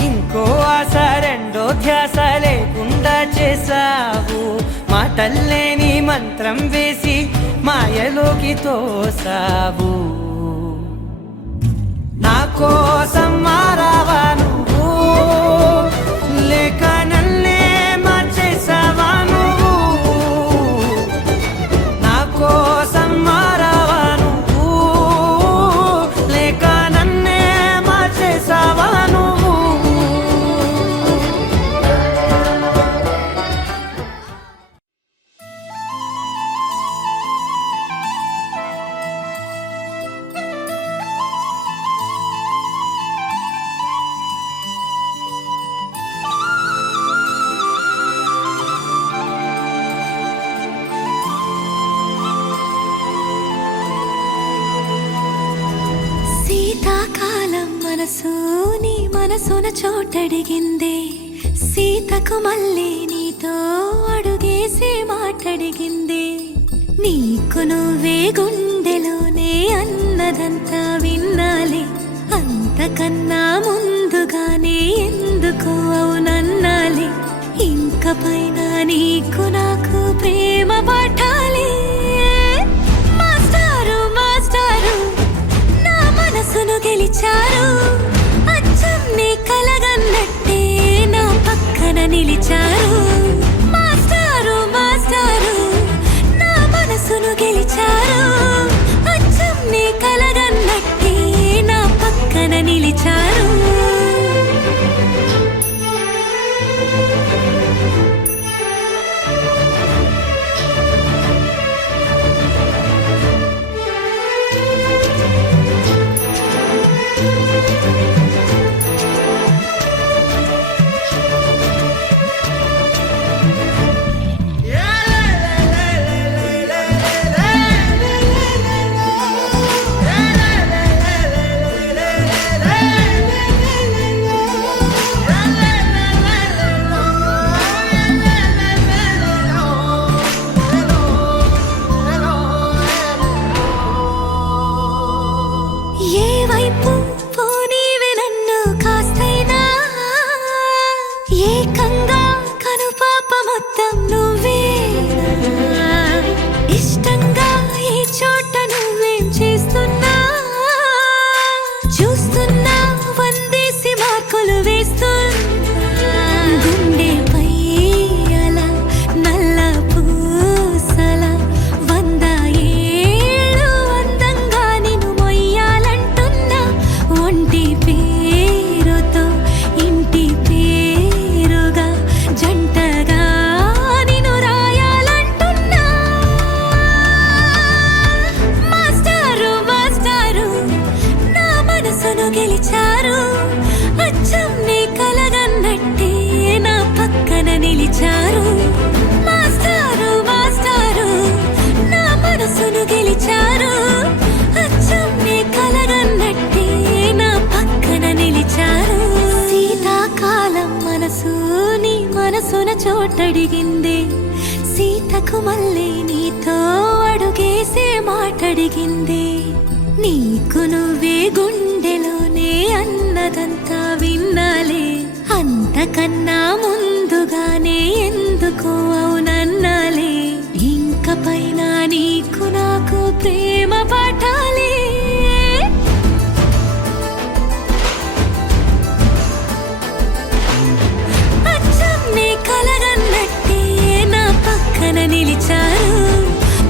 ఇంకో ఆశ రెండో ధ్యాస లేకుండా చేసావు మాటల్లే నీ మంత్రం వేసి మాయలోకి తోసావు నా కోసం మారావా నువ్వు లేక నన్నే మార్చేసావా నువ్వు నా కోసం మారావా నువ్వు లేక నన్నే మార్చేసావా నువ్వు శీతాకాలం మనసు నీ మనసున చోటడిగిందే సీతకు మళ్ళీ నీతో అడుగేసి మాటడిగిందే నీకు నువ్వే గుండెలోనే అన్నదంతా విన్నాలే అంతకన్నా ముందుగానే ఎందుకు అవునన్నాలే ఇంక పైన నీకు నాకు ప్రేమ పాఠాలే మాస్టారు మాస్టారు నా మనసును గెలిచారు అచ్చం నీ కలగన్నట్టే నా పక్కన నిలిచారు మాస్టారు మాస్టారు నా మనసును గెలిచారు అచ్చం నీ కలగన్నట్టే నా పక్కన నిలిచారు ఏ వైపు పోనీవి నన్ను కాస్తైనా ఏకంగా కనుపాప మొత్తం నువ్వే ఇష్టంగా ఈ చోట నువ్వేం చేస్తున్నా చూస్తున్నా వందేసి మార్కులు వేస్తున్నా గుండెపై అలా నల్ల పూసల 100 ఏళ్ళు అందంగా నిన్ను మొయ్యాలంటున్నా ఒంటి పేరుతో ఇంటి పేరుగా జంటగా నిన్ను రాయాలంటున్నా మాస్టారు మాస్టారు నా మనసును గెలిచారు అచ్చం నీ కలగన్నట్టే నా పక్కన నిలిచారు మాస్టారు మాస్టారు నా మనసును గెలిచారు అచ్చం నీ కలగన్నట్టే నా పక్కన నిలిచారు శీతాకాలం మనసు నీ మనసున చోటడిగిందే సీతకు మళ్ళీ నీతో అడుగేసే మాటడిగిందే నీకు నువ్వే గుండెలోనే అన్నదంతా విన్నాలే అంతకన్నా ముందుగానే ఎందుకు అవునన్నాలే ఇంక పైన నీకు నాకు ప్రేమ పాఠాలే అచ్చం నీ కలగన్నట్టే నా పక్కన నిలిచారు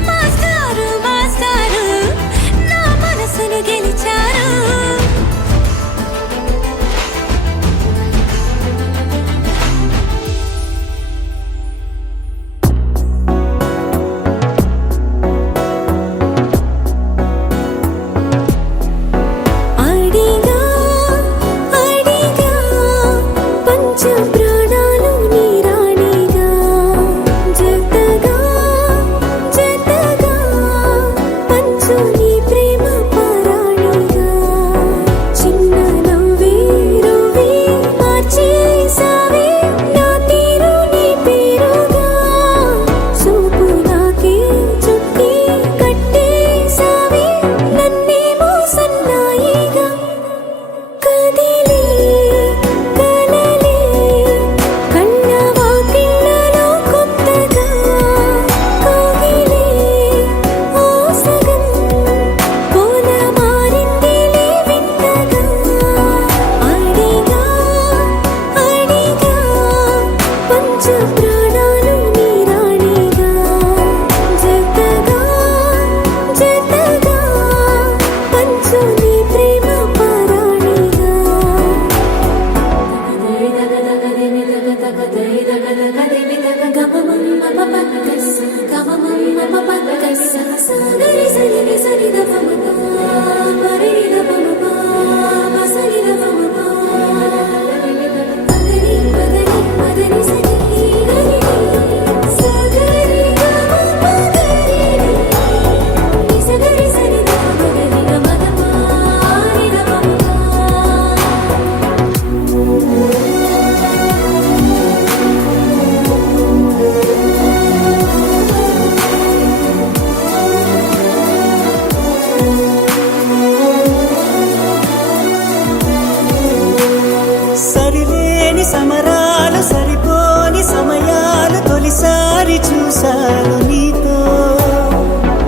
మాస్టారు మాస్టారు నా మనసును గెలిచారు చూపు సరిలేని సమరాలు సరిపోని సమయాలు తొలిసారి చూశాను నీతో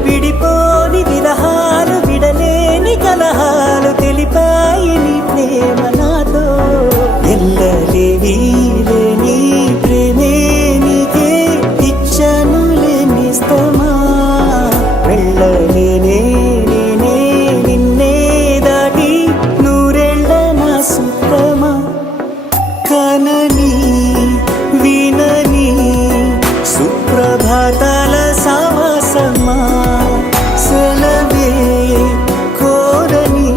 విడిపోని విరహాలు విడలేని కలహాలు తెలిపాయి నీ ప్రేమ నాతో ఎల్లలేని లేని ప్రేమే నీకే ఇచ్చను లేనిస్తమా వెళ్ళలేనే నేనే నిన్నే దాటి నూరెళ్ళ నా సుఖమా కనని వినని సుప్రభాతాల సావాసమా సెలవే కోరని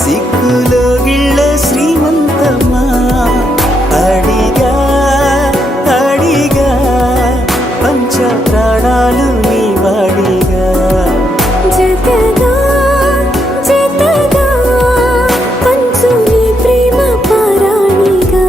సిక్కులో గిళ్ళ శ్రీమంతమా అడిగా అడిగా పంచ ప్రాణాలు నీ వాడిగా జతగా జతగా పంచు నీ ప్రేమ పారాణిగా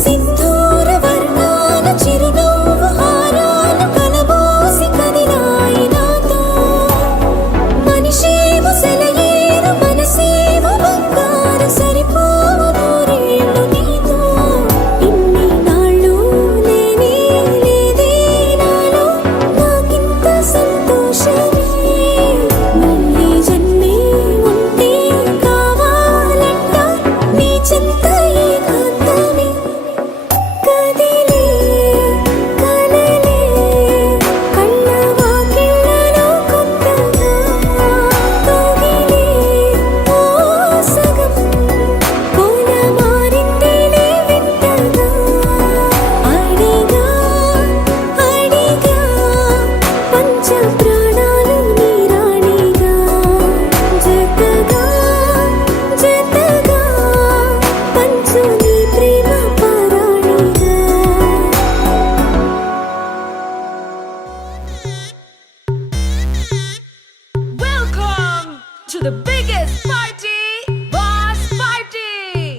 సింధూర వర్ణాల చిరునవ్వు హారాలు కలబోసి కదిలాయి నాతో మనిషేమో సెలయేరు మనసేమో బంగారు సరిపోవు నూరేళ్ళు నీతో ఇన్ని నాళ్ళు లేనే లేదే నాలో నాకింత సంతోషమే మళ్ళీ జన్మే ఉంటే కావాలంట నీ చింత ఏకాంతమే కదిలే కలలే కళ్ళ వాకిళ్ళలో కొత్తగా తొగిలే ఓ సగం కోన మారిందిలే వింతగా అడిగా అడిగా పంచ ప్రాణాలు నీ రాణిగా జతగా జతగా పంచు నీ ప్రేమ పారాణిగా Welcome to the biggest party, Boss Party.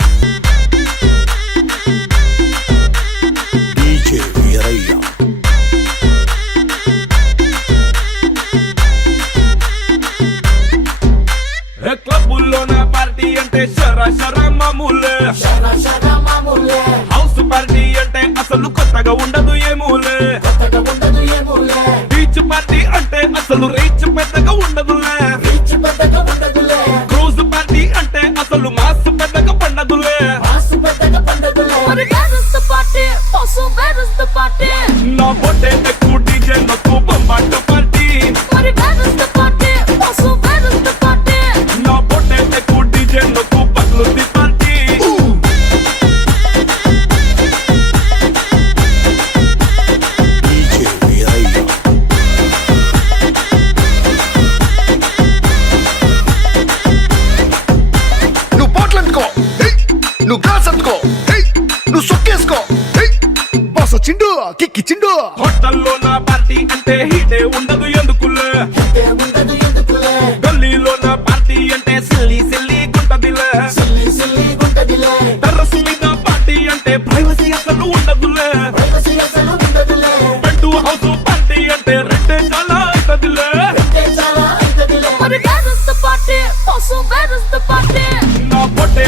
క్లబ్బుల్లో నా పార్టీ అంటే శర మామూలే హౌస్ పార్టీ అంటే అసలు కొత్తగా ఉండదు ఏమూలే బీచ్ పార్టీ అంటే అసలు రీచ్ పెద్దగా ఉండదులే క్రూజ్ పార్టీ అంటే అసలు మాస్ పెద్దగా పండదులే But where is the party? Also, where is the party? నా బొట్టే ఎక్కువ డీజే నాకు బొమ్మాట party But where is the party? Also, where is the party? నా బొట్టే ఎక్కువ డీజే నాకు పట్లుంది పార్టీ నువ్వు బాటిల్ అందుకో నువ్వు గ్లాస్ అందుకో నువ్వు సొక్కేసుకో బాస్ వచ్చిండు కిక్కిచ్చిండు హోటల్లో నా పార్టీ అంటే హీటే ఉండదు ఎందుకులే గల్లీలో నా పార్టీ అంటే సిల్లి సిల్లి గుంటదిలే టెర్రస్ మీద పార్టీ అంటే ప్రైవసీ అసలు ఉండదులే బెడ్ హౌస్ పార్టీ అంటే రెండే చాలా అవుతదిలే But where is the party? Also, where is the party? నా పొట్టే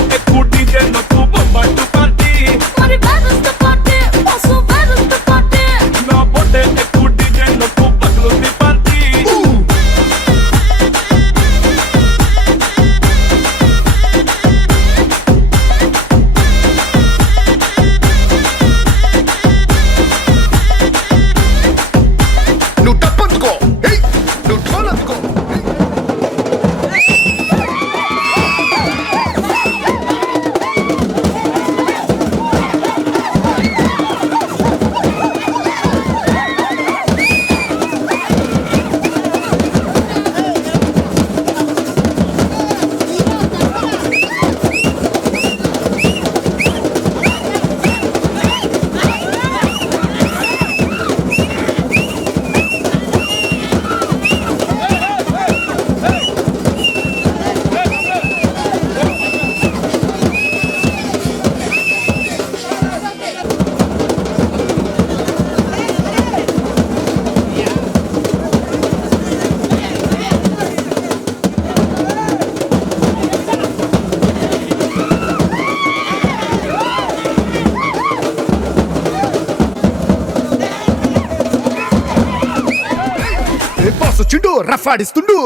పాడిస్తుండు.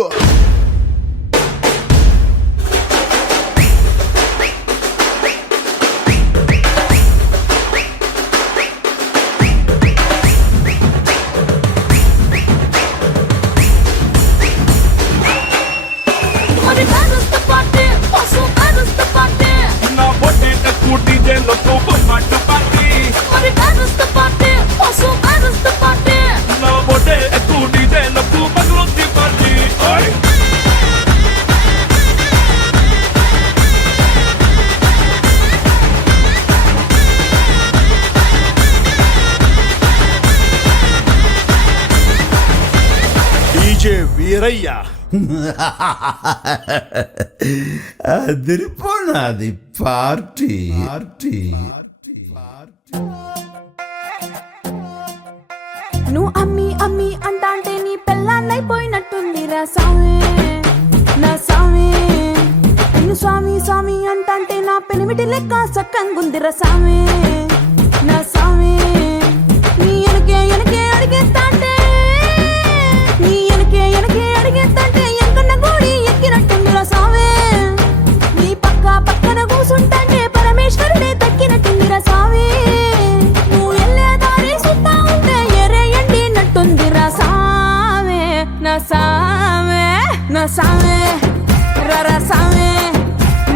మరి డాన్స్ ద పార్టీ పసు డాన్స్ ద పార్టీ నా బొట్టే ఎక్కువ డీజే లొక్కు పొమ్మంట పార్టీ మరి డాన్స్ ద పార్టీ పసు డాన్స్ ద పార్టీ నా బొట్టే ఎక్కువ డీజే లొక్కు పగలొత్తి పార్టీ ఓయ్ డీజే వీరయ్య అదిరిపోనాది పార్టీ నువ్వు అమ్మి అమ్మి అంటాంటే నీ పెళ్ళాన్నైపోయినట్టుంది రా సామి నా సామి నిన్ను స్వామి స్వామి అంటాంటే నా పెనిమిటి లెక్క సక్కంగుంది రా సామి నా సామి నీ ఎనకే ఎనకే అడిగేస్తాంటే నీ ఎనకే ఎనకే అడిగేస్తాంటే ఎంకన్న గోడి ఎక్కినట్టుంది రా సామి నీ పక్క పక్కన కూసుంటాంటే పరమేశ్వరుడే దక్కినట్టుంది రా సామి నువ్వు ఎల్లే దారి సుత్తా ఉంటే ఎరే ఎండినట్టుంది రా సామి నా సామి నా సామి రరా సామి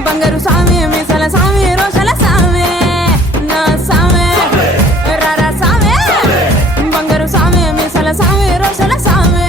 బంగారు సామి మిసల సామి రోషల సామి నా సామి రరా సామి బంగారు సామి మిసల సామి రోషల సామి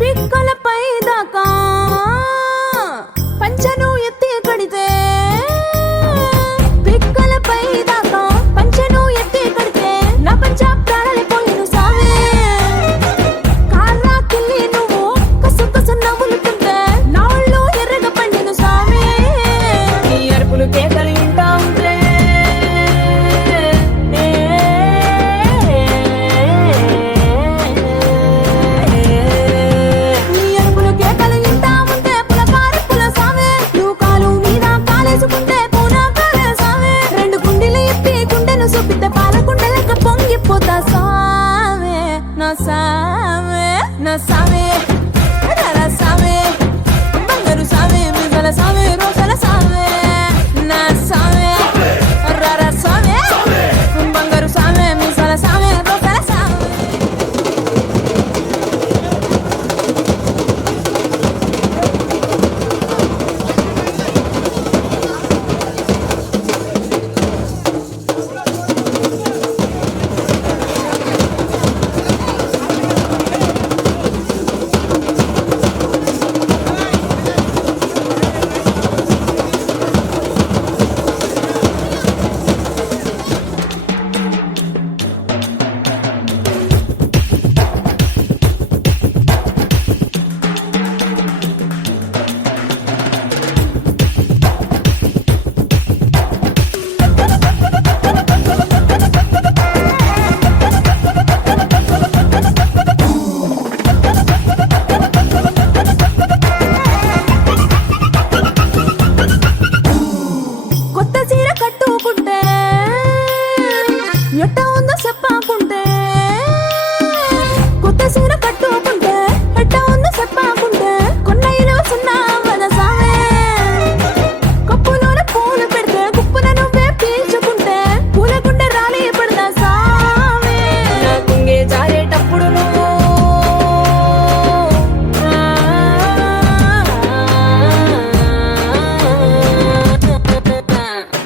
పిక్కలపై దాకా పంచను ఎత్తి కడితే పిక్కలపై దాకా పంచను ఎత్తి కడితే నా పంచ ప్రాణాలిపోయిను సామే కాళ్ళకిల్లి నువ్వు కసు కసు నవ్వులుతుంటే నా ఒళ్ళు ఎర్రగా పండిను సామే నీ అరుపులు కేకలు వింటా ఉంటే నీ అరుపులు కేకలు వింటా ఉంటే పులపారి పుల సామే నువ్వు కాలు మీద కాలేసుకుంటే పూనా కాలే సామే రెండు గుండెలు ఎత్తి గుండెను చూపితే పాల గుండెలక పొంగిపోతా సామే నా సామే నా సామే రర సామే బంగారు సామే మిగల సామే రోషల సామే నా సామే రర సామే బంగారు సామే మిగల సామే రోషల సామే కొత్త చీర కట్టుకుంటే ఎట్ట ఉందో చెప్పాకుంటే కొత్త చీర కట్టుకుంటే ఎట్ట ఉందో చెప్పాకుంటే కొన్నైలో సున్నా వద సామే కప్పులోన పూలు పెడితే గుప్పున నువ్వే పీల్చుకుంటే పూల గుండె రాలి పడదా సామే నా కుంగే జారేటప్పుడు నువ్వు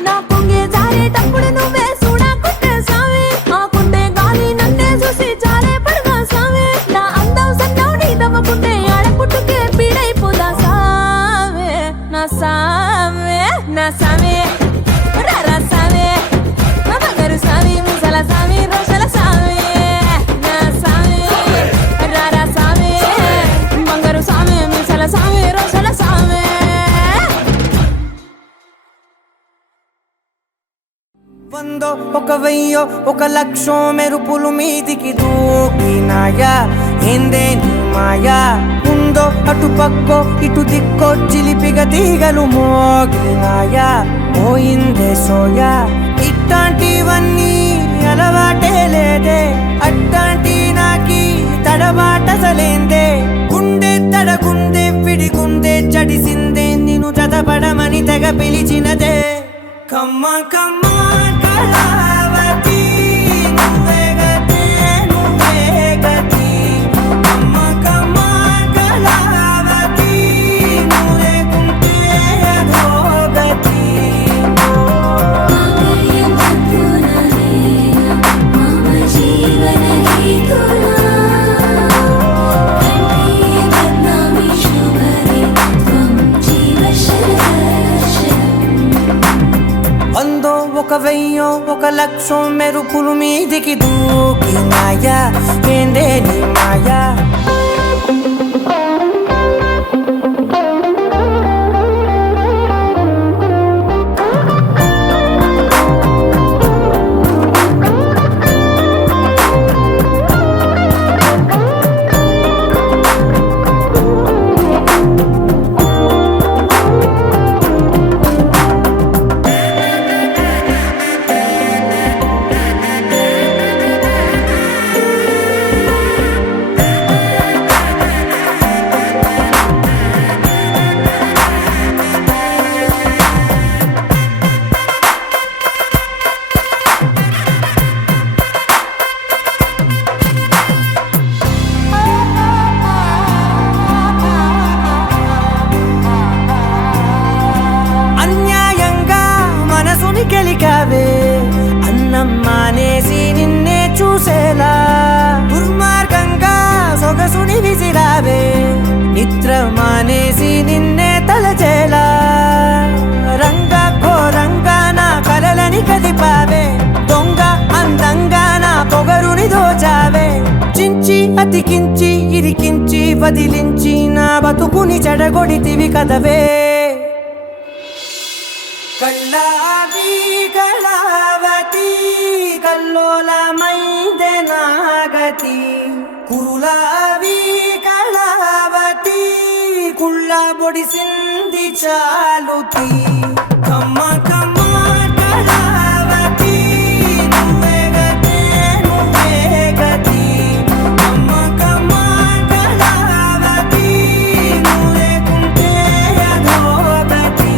నా పొంగే జారేటప్పుడు నువ్వే చూడకుంటే సామి వందో ఒక వెయ్యో ఒక లక్షో మెరుపులు మీదికి దూకినాయా ఏందే నీ మాయా ఉందో అటు పక్కో ఇటు దిక్కో చిలిపిగా తీగలు మోగినాయా పోయిందే సోయా ఇట్లాంటివన్నీ అలవాటే లేదే అట్లాంటి నాకి తడబాటసలేందే గుండె తడగుందే విడిగుందే చడిసిందే నిన్ను చదపడమని తెగ పిలిచినదే కమ్మ కమ్మ కళావతి నువ్వే గతే నువ్వే గతి కమ్మ కమ్మ కళావతి నువ్వు లేకుంటే అదో గతి వందో ఒక వెయ్యో ఒక లక్షో మెరుపులు మీదికి దూకినాయా ఏందే నీ మాయా గెలికావే అన్నం మానేసి నిన్నే చూసేలా దుర్మార్గంగా సొగసుని విసిరావే నిద్ర మానేసి నిన్నే తలచేలా రంగా ఘోరంగా నా కలలని కదిపావే దొంగ అందంగా నా పొగరుని దోచావే చించి అతికించి ఇరికించి వదిలించి నా బతుకుని చెడగొడితివి కదవే కళ్ళావి కళావతి కల్లోలమైందే నాగతి కురులావి కళావతి కుళ్ళ బొడిసింది చాలుతి కమ్మ కమ్మ కళావతి నువ్వే గతే నువ్వే గతి కమ్మ కమ్మ కళావతి నువ్వు లేకుంటే అదో గతి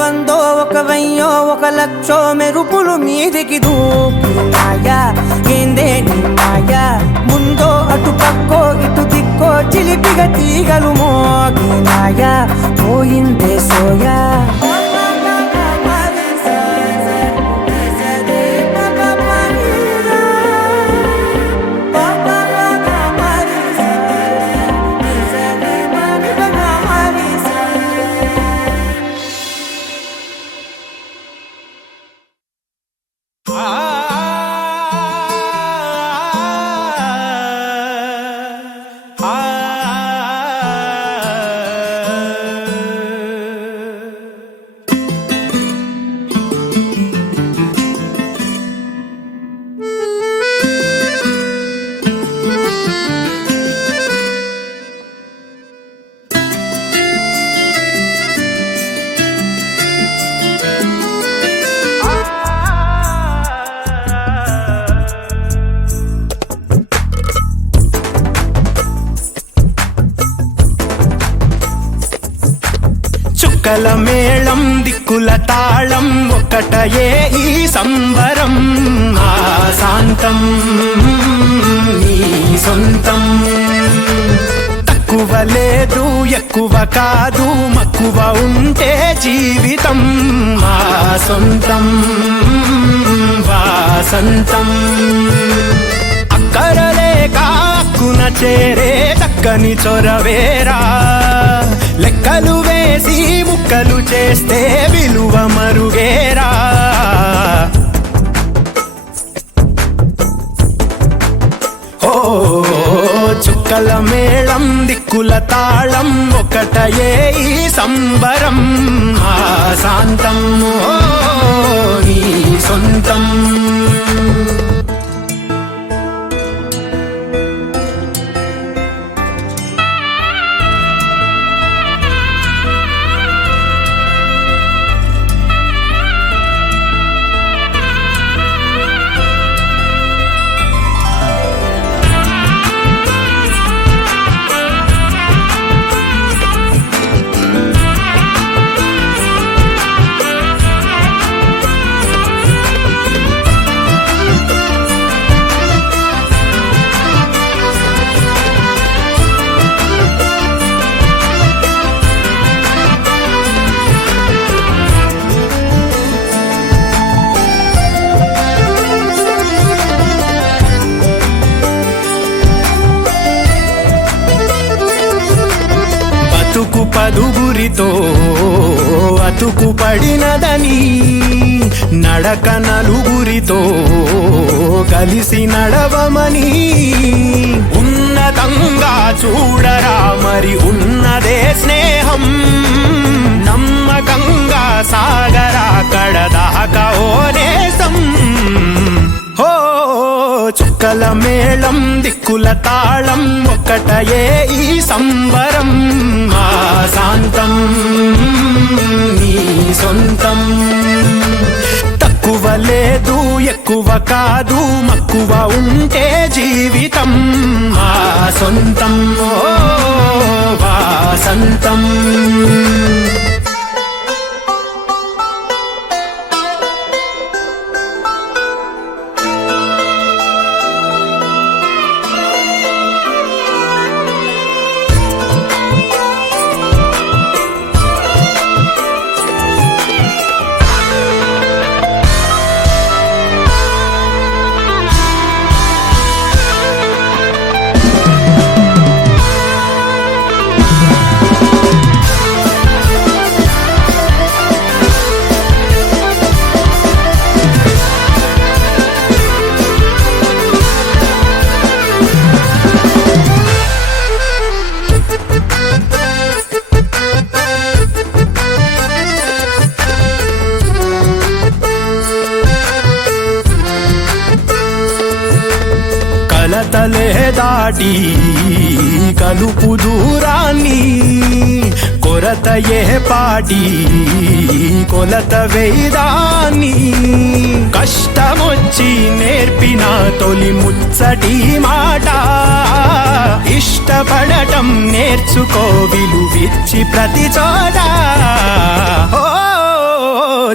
వందో ఒక వెయ్యో ఒక లక్షో మెరుపులు మీదికి దూకినాయా ఏందే నీ మాయా ముందో అటు పక్కో ఇటు దిక్కో చిలిపిగా తీగలు మోగినాయా పోయిందే సోయా చుక్కల మేళం దిక్కుల తాళం ఒక్కటయే ఈ సంబరం ఆశాంతం నీ సొంతం తక్కువ లేదు ఎక్కువ కాదు మక్కువ ఉంటే జీవితం మా సొంతం వాసంతం అక్కరలేక హక్కున చేరే చక్కని చొరవేరా లెక్కలు వేసి ముక్కలు చేస్తే విలువ మరుగేరా ఒక్కటయే ఈ సంబరం మా శాంతం ఓ నీ సొంతం. బతుకు పదుగురితో అతుకు పడినదని నడక నలుగురితో కలిసి నడవమని ఉన్నతంగా చూడరా మరి ఉన్నదే స్నేహం. నమ్మకంగా సాగరా కడదాకా ఓ నేసం. హో చుక్కల మేళం దిక్కుల తాళం ఒక్కటయే ఈ సంబరం మా శాంతం నీ సొంతం. తక్కువ లేదు ఎక్కువ కాదు మక్కువ ఉంటే జీవితం మా సొంతం ఓ వాసంతం. కలతలే దాటి కలుపు దూరాన్ని కొరత ఏ పాటి కొలత వేదాన్ని కష్టమొచ్చి నేర్పిన తొలి ముచ్చటి మాట ఇష్టపడటం నేర్చుకో విలువిచ్చి ప్రతి చోట.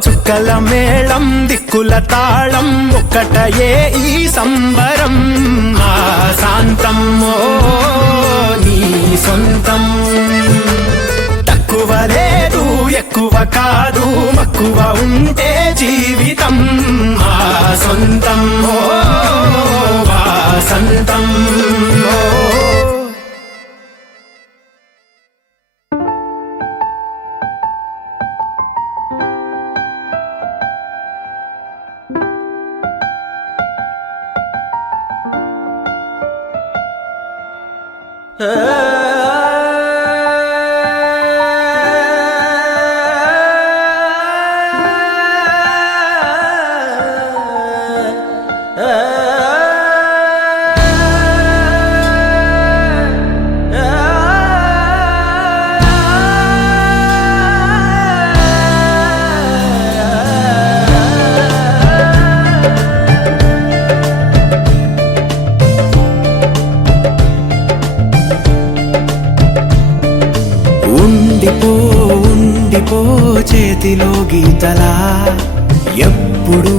చుక్కల మేళం దిక్కుల తాళం ఒక్కటయే ఈ సంబరం మా శాంతం ఓ నీ సొంతం. తక్కువ లేదు ఎక్కువ కాదు మక్కువ ఉంటే జీవితం మా సొంతం ఓ వాసంతం ఓ. ఉండిపో చేతిలో గీతలా ఎప్పుడూ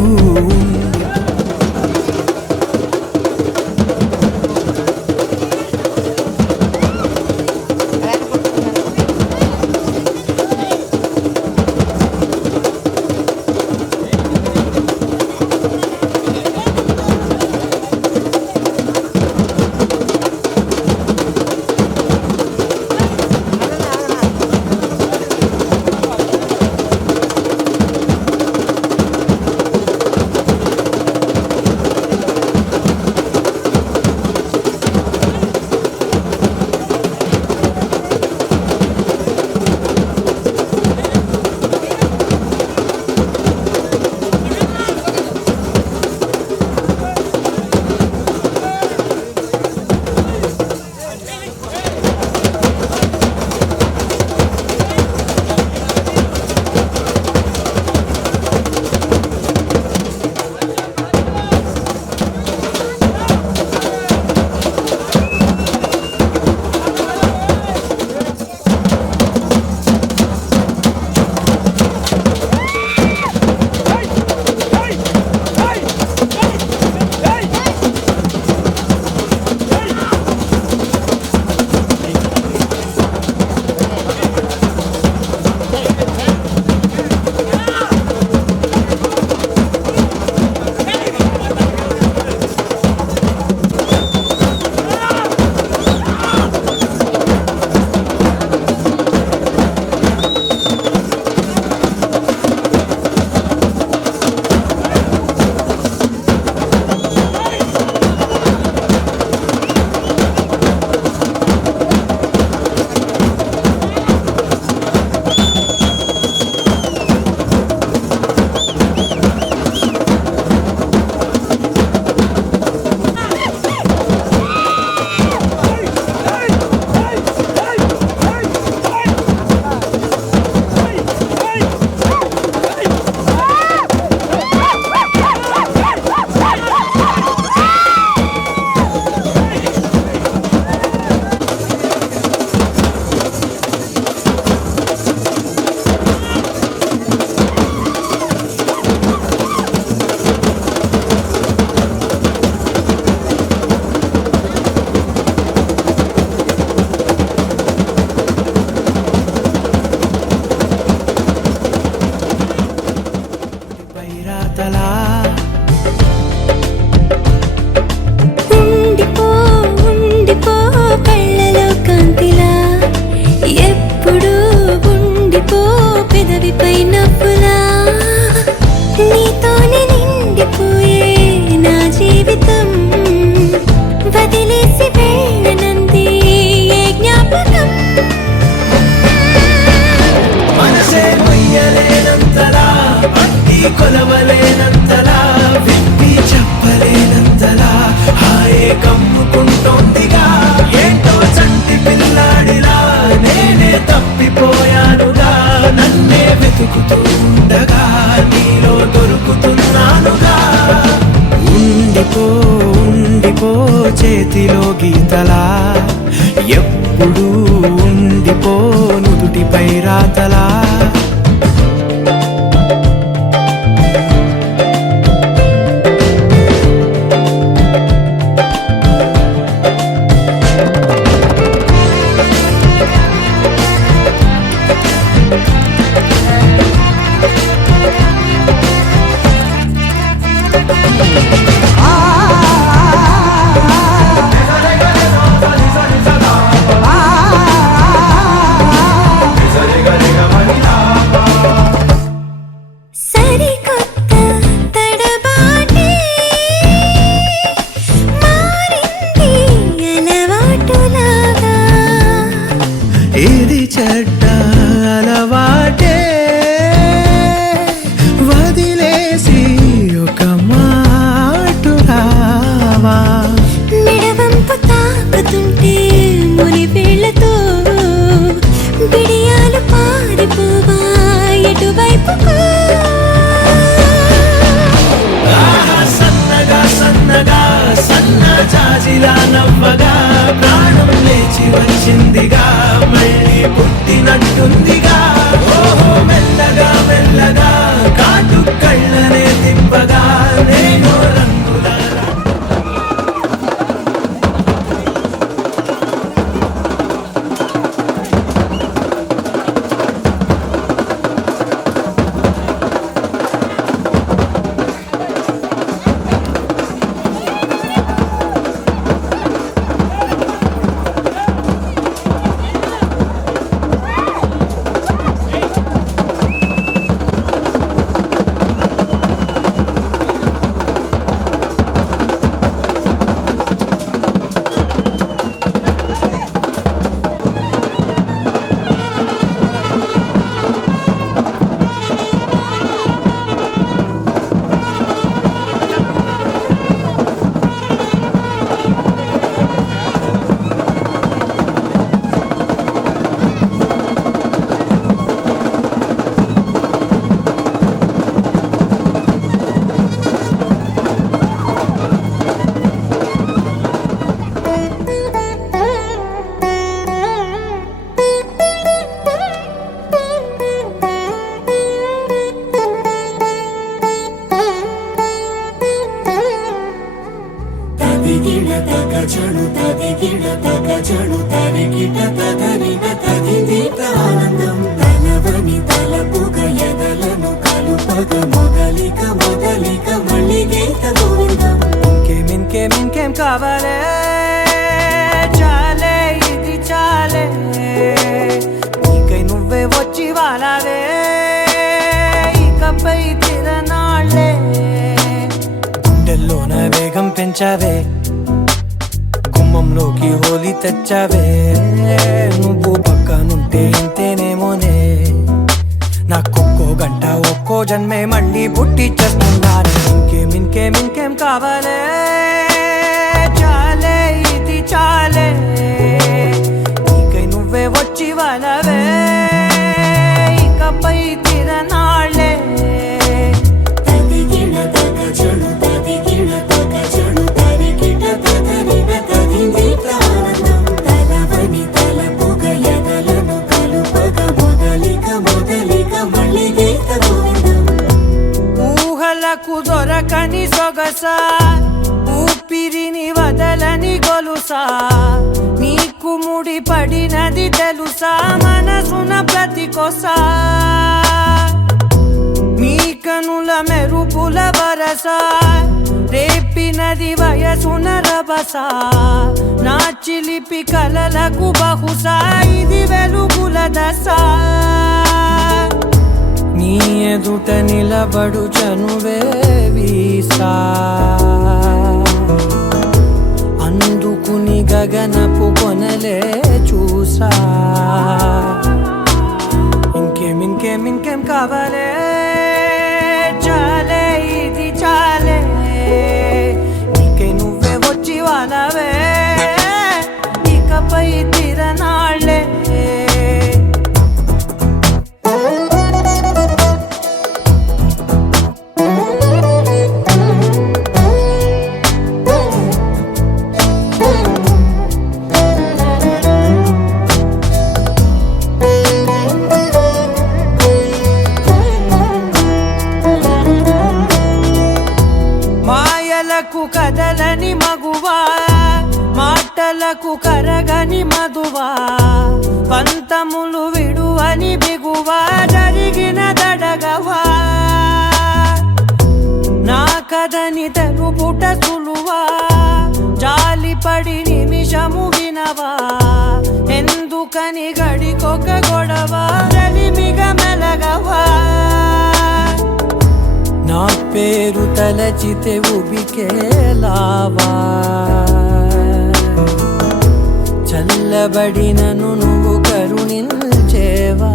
రాతలా ఉండిపో ఉండిపో కళ్ళలో కాంతిలా ఎప్పుడు ఉండిపో పెదవిపై నవ్వులా నీతోనే నిండిపోయే నా జీవితం వదిలేసి వెళ్ళనంది ఏ జ్ఞాపకం మనసే మొయ్యలేనంతలా అట్టి కొలవలేనంతలా విప్పి చెప్పలేనంతలా హాయే కమ్ముకుంటోందిగా ఏంటో చంటి పిల్లాడిలా నేనే తప్పిపోయానుగా నన్నే వెతుకుతూ ఉండగా నీలో దొరుకుతున్నానుగా ఉండిపో ఉండిపో చేతిలో గీతలా ఎప్పుడు ఉండిపో నుదుటిపై రాతలా సరికొత్త తడబాటే మారింది అలవాటులాగా ఇది చెడ్డ అలవాటే వదిలేసి ఒక మాటు రావా మెడవంపు తాకుతుంటే మునివేళ్లతో బిడియాలు పారిపోవా ఎటువైపుకు ఆహా సన్నగా సన్నగా సన్న జాజిలా నవ్వగా ప్రాణం లేచి వచ్చిందిగా మళ్ళీ పుట్టినట్టుందిగా ఓహో మెల్లగా మెల్లగా కాటు కళ్ళనే తిప్పగా నేను రంగుల తదిగిడ తగచడు తదిగిడ తగచడు తరిగిట తదరిన తదిదిట ఆనందం తలవని తలపుగ ఎదలను కలుపగ మొదలిక మొదలిక మళ్ళీ గీత గోవిందం ఇంకేం కావాలే చాలే ఇది చాలే నీకై నువ్వే వచ్చి వాలావే ఇకపై తిరనాళ్ళే గుండెల్లోన వేగం పెంచావే గుమ్మంలోకి హోలీ తెచ్చావే నువ్వు పక్కనుంటే ఇంతేనేమోనే నాకొక్కో గంట ఒక్కో జన్మే మళ్ళీ పుట్టి చేస్తున్నాను ఇంకేం కావాలే చాలే ఇది చాలే నీకై నువ్వే వచ్చి వాలవే ఇకపై తిరనాళ్ళే తదిగిడ తగచడు తదిగిడ తగచడు తరిగిట తదరిన తదిదిట ఆనందం తలవని తలపుగ ఎదలను కలుపగ మొదలిక మొదలిక మళ్ళీ గీత గోవిందం ఊహలకు దొరకని సొగస ఊపిరిని వదలని గొలుసా నీకు ముడి పడినది తెలుసా మనసున ప్రతి కొసా నీ కనుల మెరుపుల వరస రేపినది వయసున రభస నా చిలిపి కలలకు బహుశా ఇది వెలుగుల దశ నీ ఎదుట నిలబడు చనువే వీసా అందుకుని గగనపు కొనలే చూసా ఇంకేం కావాలే చాలే ఇది చాలే నీకే నువ్వే వచ్చి వాళ్ళవే ఇకపై తిరనాళ్ళే కదలని మగువా మాటలకు కరగని మధువా పంతములు విడువని బిగువా జరిగిన దడగవా నా కదని తెలుపుట సులువా జాలిపడి నిమిషము వినవా ఎందుకని గడికొక గొడవ రలిమిగ మెలగవా నా పేరు తలచితే ఉబికేలావా చల్లబడినను నువ్వు కరుణించేవా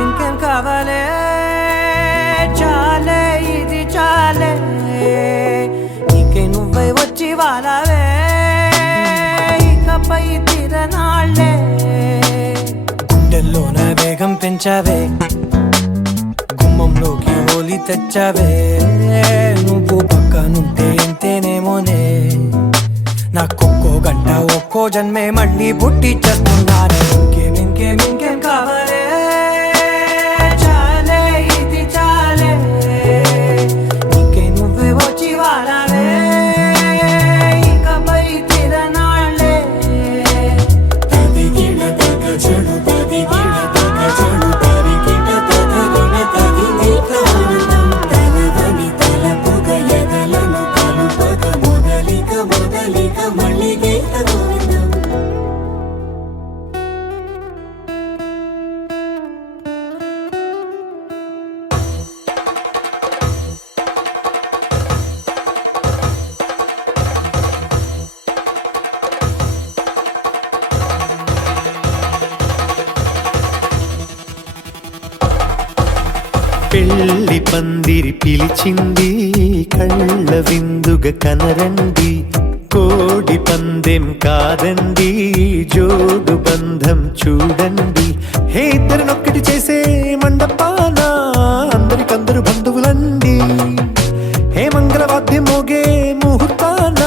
ఇంకేం కావాలే చాలే ఇది చాలే నీకే నువ్వై వచ్చి వాళ్ళవే ఇకపై తిరనాళ్ళే గుండెల్లోన వేగం పెంచావే గుమ్మంలోకి హోలీ తెచ్చావే నువ్వు పక్కనుంటే ఎంతేనేమోనే నాకొక్కో గంట ఒక్కో జన్మే మళ్ళీ పుట్టి చేస్తున్నాను ఇంకేం కావాలే చాలే ఇది చాలే నీకే నువ్వే వచ్చి వాళ్ళవే ఇకపై తిరనాళ్ళే తదిగిడ తగ చెడు తదిగిడ తగ చెడు తరిగిడ తగగిడ తదిగిట తలవని తలపుగ ఎదలను కలుపగ మొదలిక మళ్ళీగీత గోవిందం పెళ్లి పందిరి పిలిచింది కళ్ళ విందుగ కనరండి కోడి పందెం కాదండి జోడు బంధం చూడండి హే ఇద్దరినొక్కటి చేసే మండపాన అందరికందరు బంధువులండి హే మంగళవాద్యం మోగే ముహూర్తాన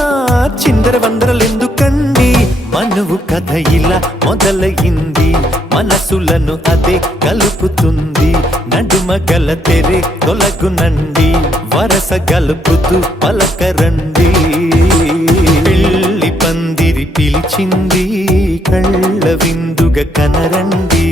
చిందర వందరలెందుకండి మనువు కథ ఇలా మొదలయింది మనసులను అదే కలుపుతుంది నడుమ గల తెరే తొలగునండి వరస గలుపుతూ పలకరండి పెళ్లి పందిరి పిలిచింది కళ్ళ విందుగ కనరండి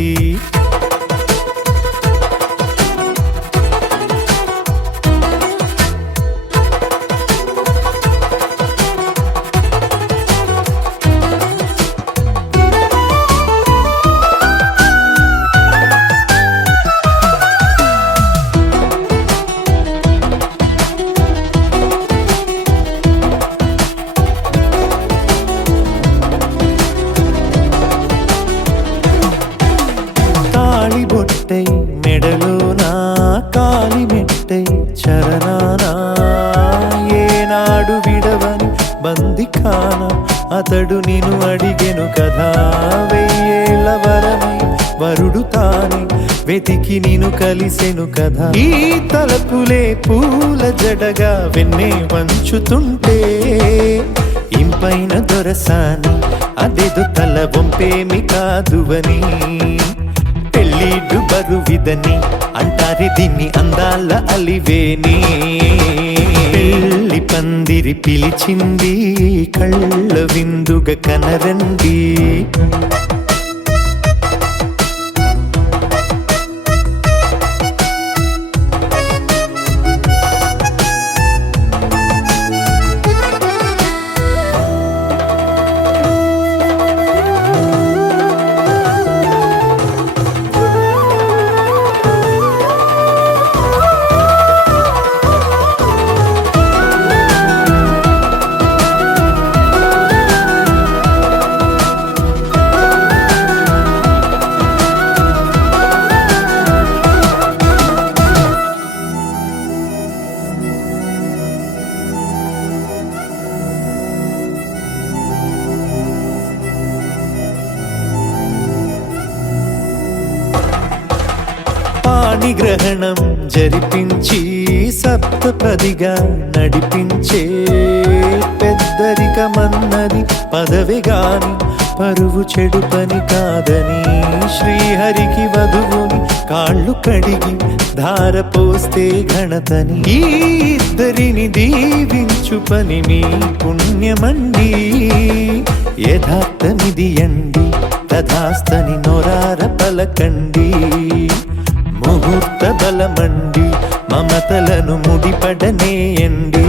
బొట్టై మెడలోనా కాలి మెట్టై చరణానా ఏనాడు విడవని బందిఖాన అతడు నిన్ను అడిగెను కదా వెయ్యేళ్ళ వరమై వరుడు తానే వెతికి నిన్ను కలిసెను కదా ఈ తలపులే పూల జడగా వెన్నే వంచుతుంటే ఇంపైన దొరసాని అదేదో తల వంపేమి కాదువని పెళ్ళిడు బరువిదని అంటారే దీన్ని అందాల అలివేని పెళ్లి పందిరి పిలిచింది కళ్ళ విందుగ కనరండి గ్రహణం జరిపించి సప్తపదిగా నడిపించే పెద్దరికమన్నది పదవి గాని పరువు చెడు పని కాదని శ్రీహరికి వధువుని కాళ్ళు కడిగి ధార పోస్తే ఘనతని ఈ ఇద్దరిని దీవించు పని మీ పుణ్యమండి యథార్థమిది అండి తథాస్తని నొరార పలకండి ముహూర్త బలమండి మమతలను ముడిపడనేయండి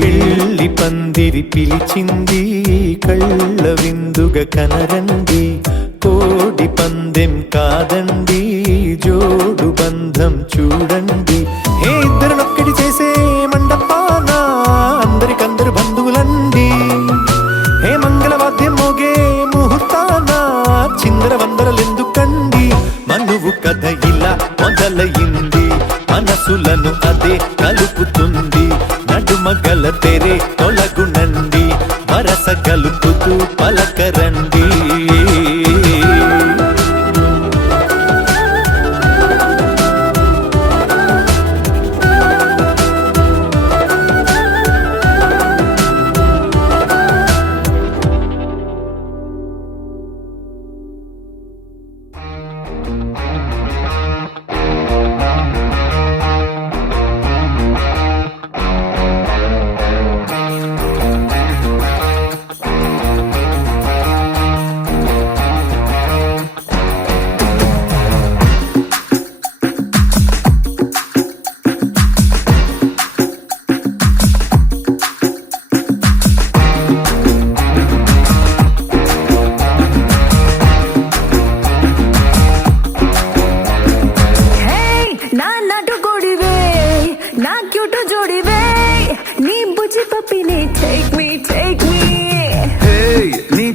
పెళ్లి పందిరి పిలిచింది కళ్ళ విందుగా కనరండి కోడి పందెం కాదండి జోడు బంధం చూడండి ఏ ఇద్దరినొక్కటి చేసే మండపాన అందరికందరు బంధువులండి హే మంగళవాద్యం మోగే ముహూర్తాన చిందర వందరలెందుకండి మనువు కథ ఇలా మొదలయింది మనసులను అదే కలుపుతుంది నడుమగల తెరే తొలగునండి వరస కలుపుతూ పలకరండి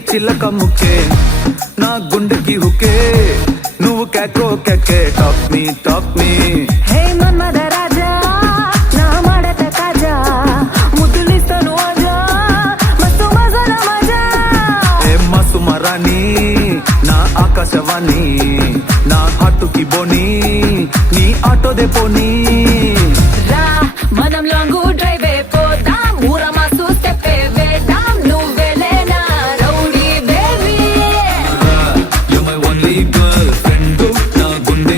చిలక ముక్కే నా గుండెకి హుకే నువ్వు కేకో కేకే టాక్ మీ హే మన్మద రాజా నా మడత కాజా ముద్దులిస్తాను ఆజా మస్తు మజాల మజా ఏ మసుమరాని నా ఆకాశవాణి నా హాటుకి బోని నీ ఆటో దే పోనీ రా మనం లాంగ్ డ్రైవ్ పోదాం ఊరమా చూస్తే వేద్దాం నువ్వెలేనా rowdy baby you my only girlfriend నా గుండె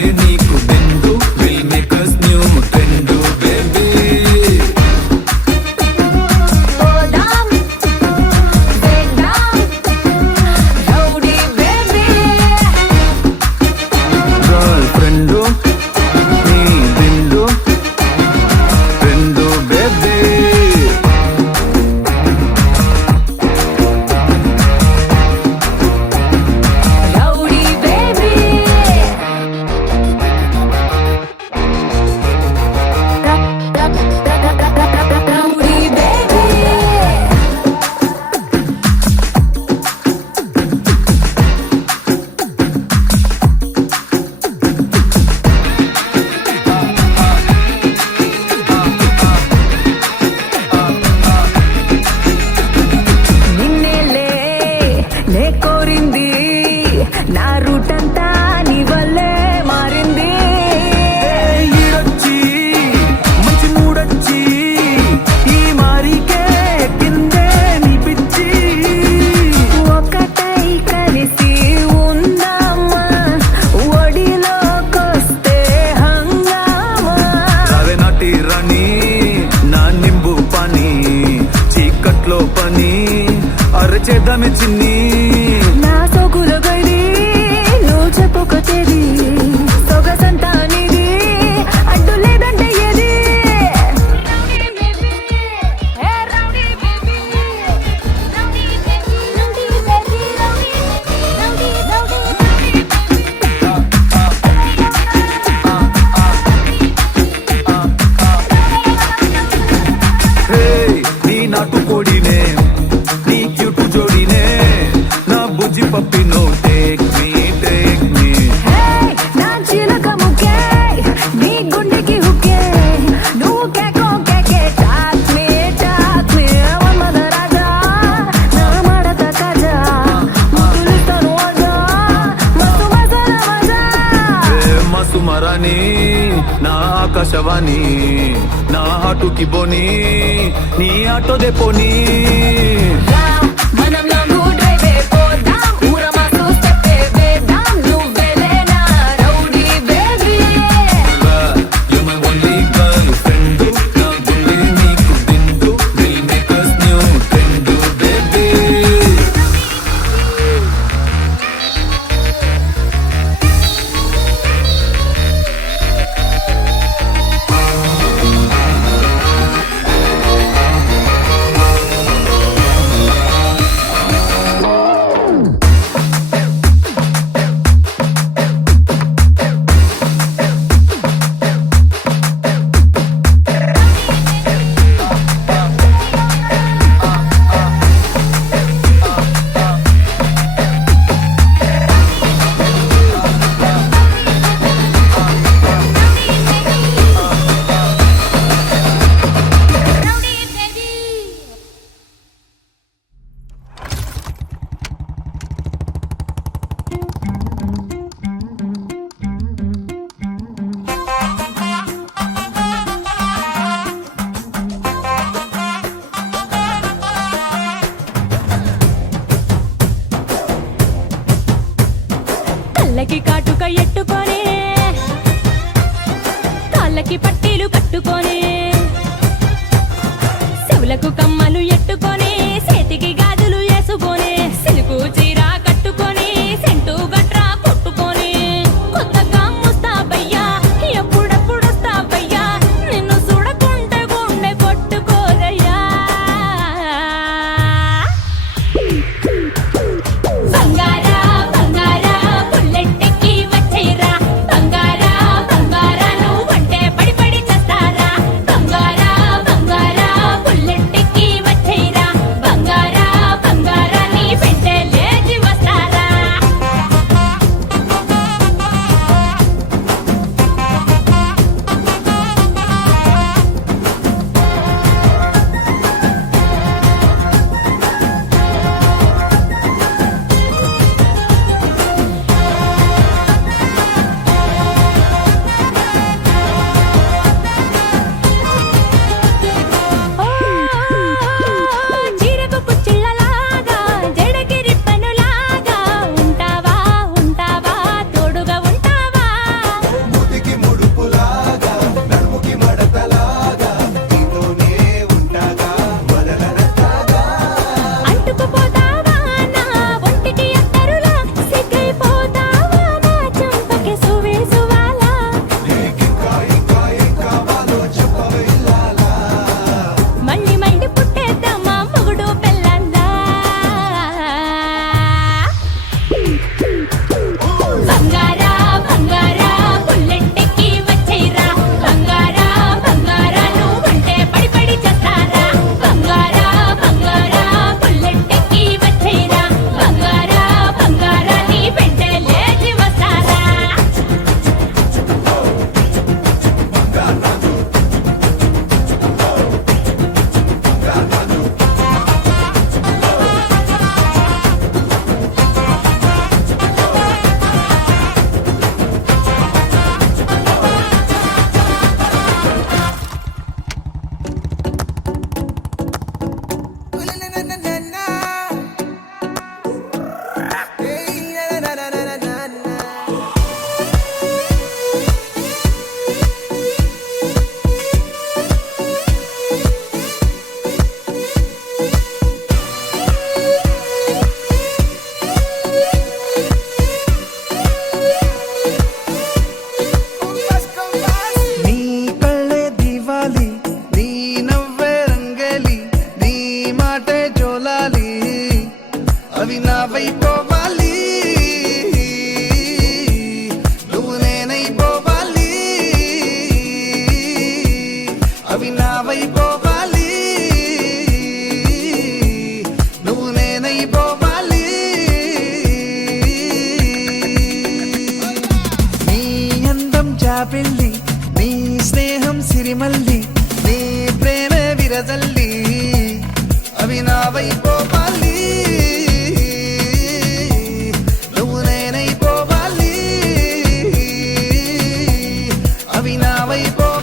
ఆకాశవాణి నా ఆటోకి బోని నీ ఆటో దెపోని మనం లాంగ్ డ్రైవ్ పోదాం ఊరమాసు స్టెప్ వేద్దాం నువ్వెలే నా rowdy baby You're my only girlfriend నా గుండె నీకు దిండు We'll make us new friend baby కళ్ళకి కాటుక ఎట్టుకొని కాళ్ళకి పట్టీలు కట్టుకొని చెవులకు కమ్మలు ఎట్టుకొని చేతికి గాజులు వేసుకొని సిలుకు చీర కట్టుకొని సెంటు గట్రా కొట్టుకొని కొత్తగా ముస్తాబయ్యా ఎప్పుడెప్పుడు వస్తాబయ్యా నిన్ను చూడకుంటే గుండె కొట్టుకోదయ్యా బంగారా బంగారా బుల్లెట్టెక్కి వచ్చేరా బంగారా బంగారా నువ్వంటే పడి పడి చేస్తారా బంగారా బంగారా బుల్లెట్టెక్కి వచ్చేరా బంగారా బంగారా నీ వెంటే లేచి వస్తారా చీరకు కుచ్చిళ్ళలాగా జడకి రిప్పనులాగా ఉంటావా ఉంటావా తోడుగా ఉంటావా ముదికి ముడుపులాగా నడుముకి మడతలాగా నీతోనే ఉంటాగా వదలనట్లాగా అంటుకుపోతావా నా ఒంటికి అత్తరులా సిగ్గైపోతావా నా చెంపకి సువేసువాలా నీకింకా ఇంకా ఏం కావాలో చెప్పవెళ్ళాలా మళ్ళీ మళ్ళీ పుట్టేద్దామా మొగుడు పెళ్ళందా బంగారా బంగారా బుల్లెట్టెక్కి వచ్చేరా బంగారా బంగారా నువ్వంటే పడి పడి చేస్తారా బంగారా బంగారా బుల్లెట్టెక్కి వచ్చేరా బంగారా బంగారా నీ వెంటే లేచి వస్తారా నీ కళ్ళే దివాలి నీ నవ్వే రంగేలి నీ మాటే జోలాలి అవి నావైపోవాలి నువ్వు నేనైపోవాలి అవి నావైపోవాలి నువ్వు నేనైపోవాలి నీ అందం చాపెళ్ళి నీ స్నేహం సిరిమల్లి నీ ప్రేమే విరజల్లి అవి నావైపోవాలి నువ్వు నేనైపోవాలి అవి నావైపోవాలి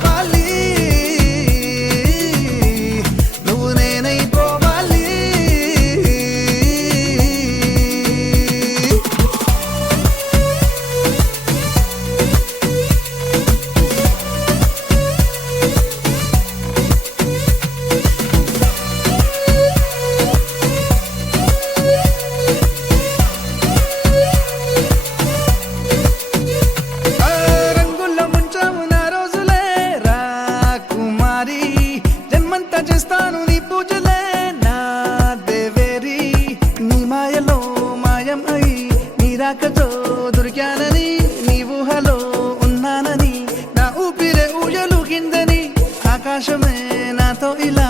ఆకాశమే నాతో ఇలా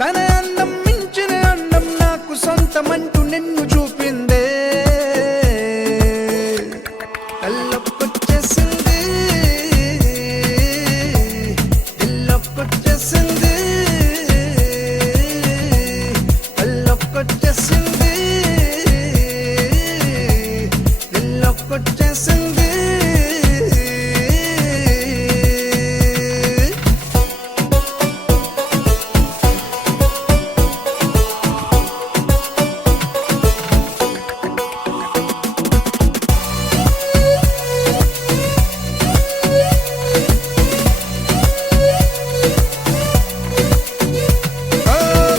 తన అందం మించిన అందం నాకు సొంతమంటూ నిన్ను చూపిందే కళ్ళొక్కొచ్చేసింది దిల్లొక్కొచ్చేసింది కళ్ళొక్కొచ్చేసింది దిల్లొక్కొచ్చేసింది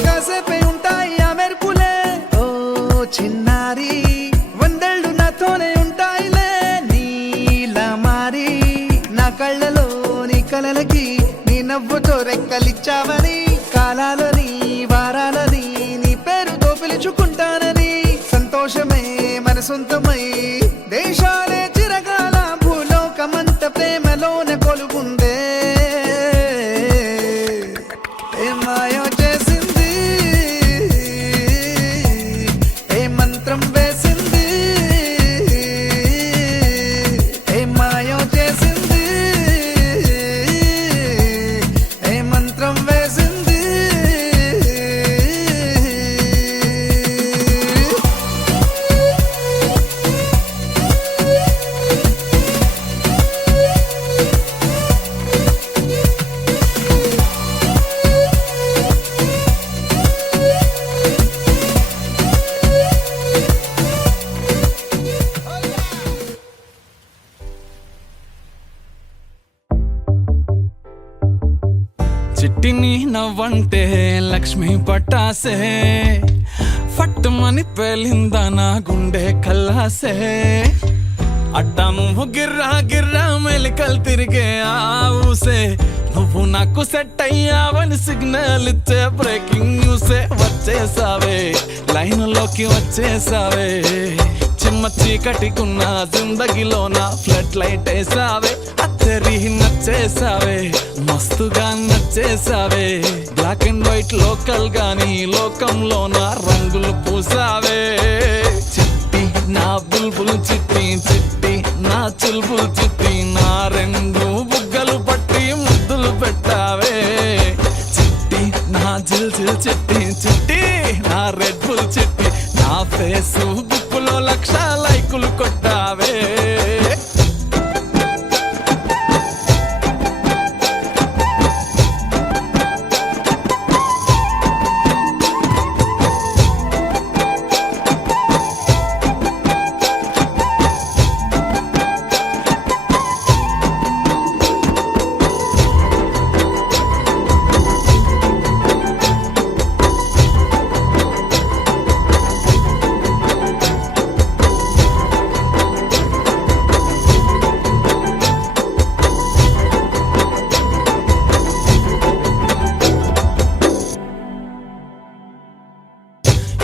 కాసేపే ఉంటాయి ఆ మెరుపులే ఓ చిన్నారి వందళ్ళు నాతోనే ఉంటాయిలే నీలా మారి నా కళ్ళలో నీ కలలకి నీ నవ్వుతో రెక్కలిచ్చావని కాలాలని వారాలని నీ పేరుతో పిలుచుకుంటానని సంతోషమే మన సొంతమై దేశాలే చిరగాల భూలోకమంత ప్రేమలోన కొలుగుందే ఏ మాయో చేసింది ఏ మంత్రం వేసింది ఏ మాయో చేసింది ఏ మంత్రం వేసింది చిట్టిని నవ్వంటే లక్ష్మి పట్టాసే ఫట్టుమని పేలిందా నా గుండె కల్లాసే అట్టా నువ్వు గిర్రా గిర్రా మెలికలు తిరిగే ఆ ఊసే నువ్వు నాకు సెట్ అయ్యావని సిగ్నల్ ఇచ్చే బ్రేకింగ్ న్యూసే వచ్చేసావే లైన్లోకి వచ్చేసావే చిమ్మ చీకటికున్న జిందగీలోన ఫ్లడ్ లైట్ వేసావే అత్తరి నచ్చేసావే మస్తుగా నచ్చేసావే బ్లాక్ అండ్ వైట్ లోకల్ గాని లోకంలోన రంగులు పూసావే చిట్టి నా బుల్బుల్ చిట్టి చిట్టి నా చుల్బుల్ చిట్టి నా రెండు బుగ్గలు పట్టి ముద్దులు పెట్టావే చిట్టి నా జిల్ జిల్ చిట్టి చిట్టి నా రెడ్ బుల్ చిట్టి నా ఫేస్బుక్ లో 1,00,000 లైకులు కొట్టావే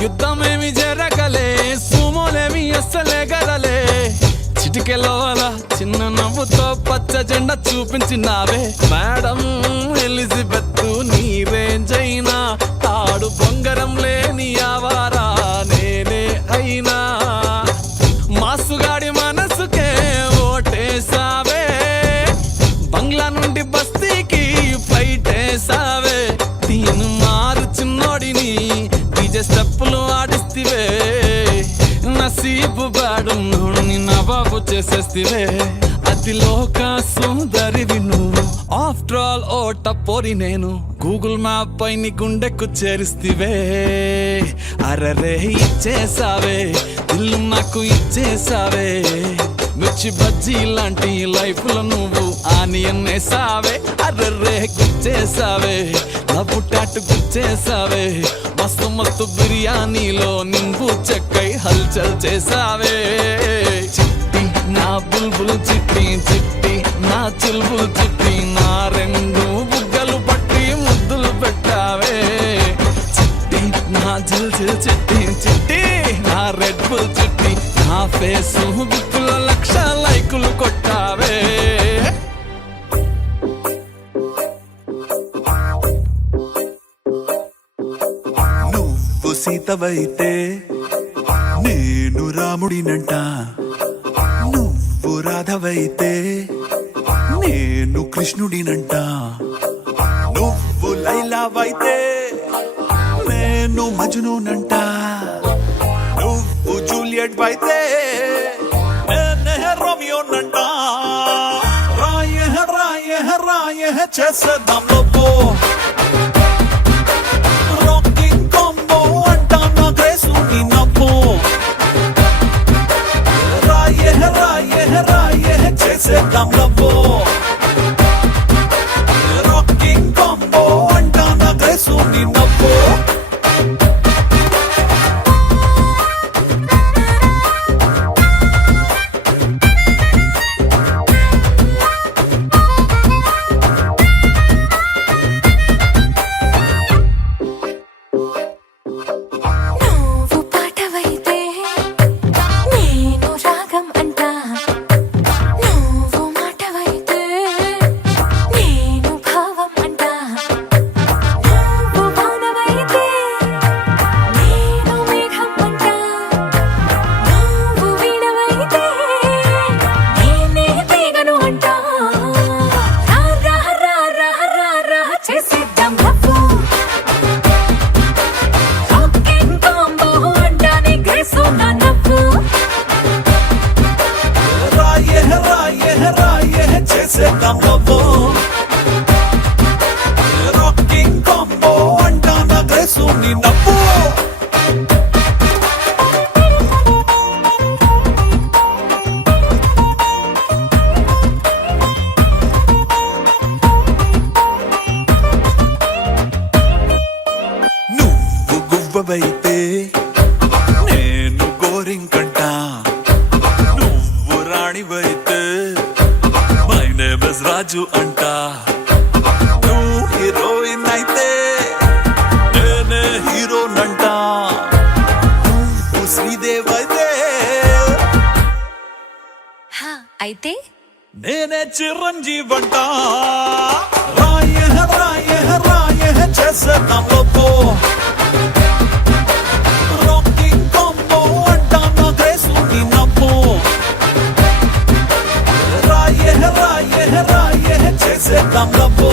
యుద్ధమేమి జరగలే సుమోలేమి అస్సలే గదలే చిటికెలో అలా చిన్న నవ్వుతో పచ్చ జెండా చూపించినావే మేడం ఎలిజబెత్ నీ రేంజ్ అయినా తాడు బొంగరం లేని ఆవారా నేనే అయినా మాసుగాడి మనసుకే ఓటేసావే బంగ్లా నుండి బస్తీకి ఫ్లైట్ వేసావే తీను మారు చిన్నోడిని డీజే స్టెప్పులు ఆడిస్తివే నసీబు బాడున్నోడిని నవాబు చేసేస్తివే అతిలోక సుందరివి నువ్వు ఆఫ్టర్ ఆల్ ఓ టపోరి నేను గూగుల్ మ్యాప్ పై నీ గుండెకు చేరిస్తివే అరరే ఇచ్చేసావే ఇల్లు నాకు ఇచ్చేసావే మిర్చి బజ్జీ లాంటి లైఫ్ లో నువ్వు ఆనియన్ వేసావే అర్రే గుచ్చేసావే లవ్వు టాటు గుచ్చేసావే మస్తు మస్తు బిర్యానీలో నింబు చెక్కై హల్చల్ చేసావే చిట్టి నా బుల్బుల్ చిట్టి చిట్టి నా చుల్బుల్ చిట్టి నా రెండు బుగ్గలు పట్టి ముద్దులు పెట్టావే చిట్టి నా జిల్ జిల్ చిట్టి చిట్టి నా రెడ్ బుల్ చిట్టి నా ఫేస్బుక్ లో 1,00,000 లైకులు కొట్టావే సీతవైతే నేను రాముడినంట, నువ్వు రాధవైతే నేను కృష్ణుడినంట, నువ్వు లైలావైతే నేను మజ్నూనంట, నువ్వు జూలియట్ అయితే నేనే రోమియోనంట. రాయే రాయే రాయే చేసేద్దాం లోపో, రాకింగ్ కాంబో అంట నా గ్రేసు నీ నవ్వు. రాయే రాయే రాయే చేసేద్దాం లోపో, రాకింగ్ కాంబో అంట నా గ్రేసు నీ నవ్వు. నువ్వు పాటవైతే నేను రాగం అంటా, నువ్వు మాటవైతే నేను భావం అంటా, నువ్వు వానవైతే నేను మేఘం అంటా, నువ్వు వీణవైతే నేనే తీగను అంటా. రా రా రా రా రా రా చేసేద్దాం లవ్వు, రాకింగ్ కాంబో అంటానే గ్రేసు నా నవ్వు. రాయే రాయే రాయే చేసేద్దాం లవ్వు, రాకింగ్ కాంబో అంటా నా గ్రేసు నీ నవ్వు. నువ్వు గువ్వవైతే నేను గోరింకంట, నువ్వు రాణివైతే మై నేమ్ ఇస్ రాజు అంట, నువ్వు హీరోయిన్ అయితే నేనే హీరోనంట, నువ్వు శ్రీదేవ్ అయితే అయితే నేనే చిరంజీవంట. రాయే రాయే రాయే చేసేద్దాం లోపో, రాకింగ్ కాంబో అంట నా గ్రేసు నీ నవ్వు. రాయే రాయే రాయే చేసేద్దాం లవ్వు.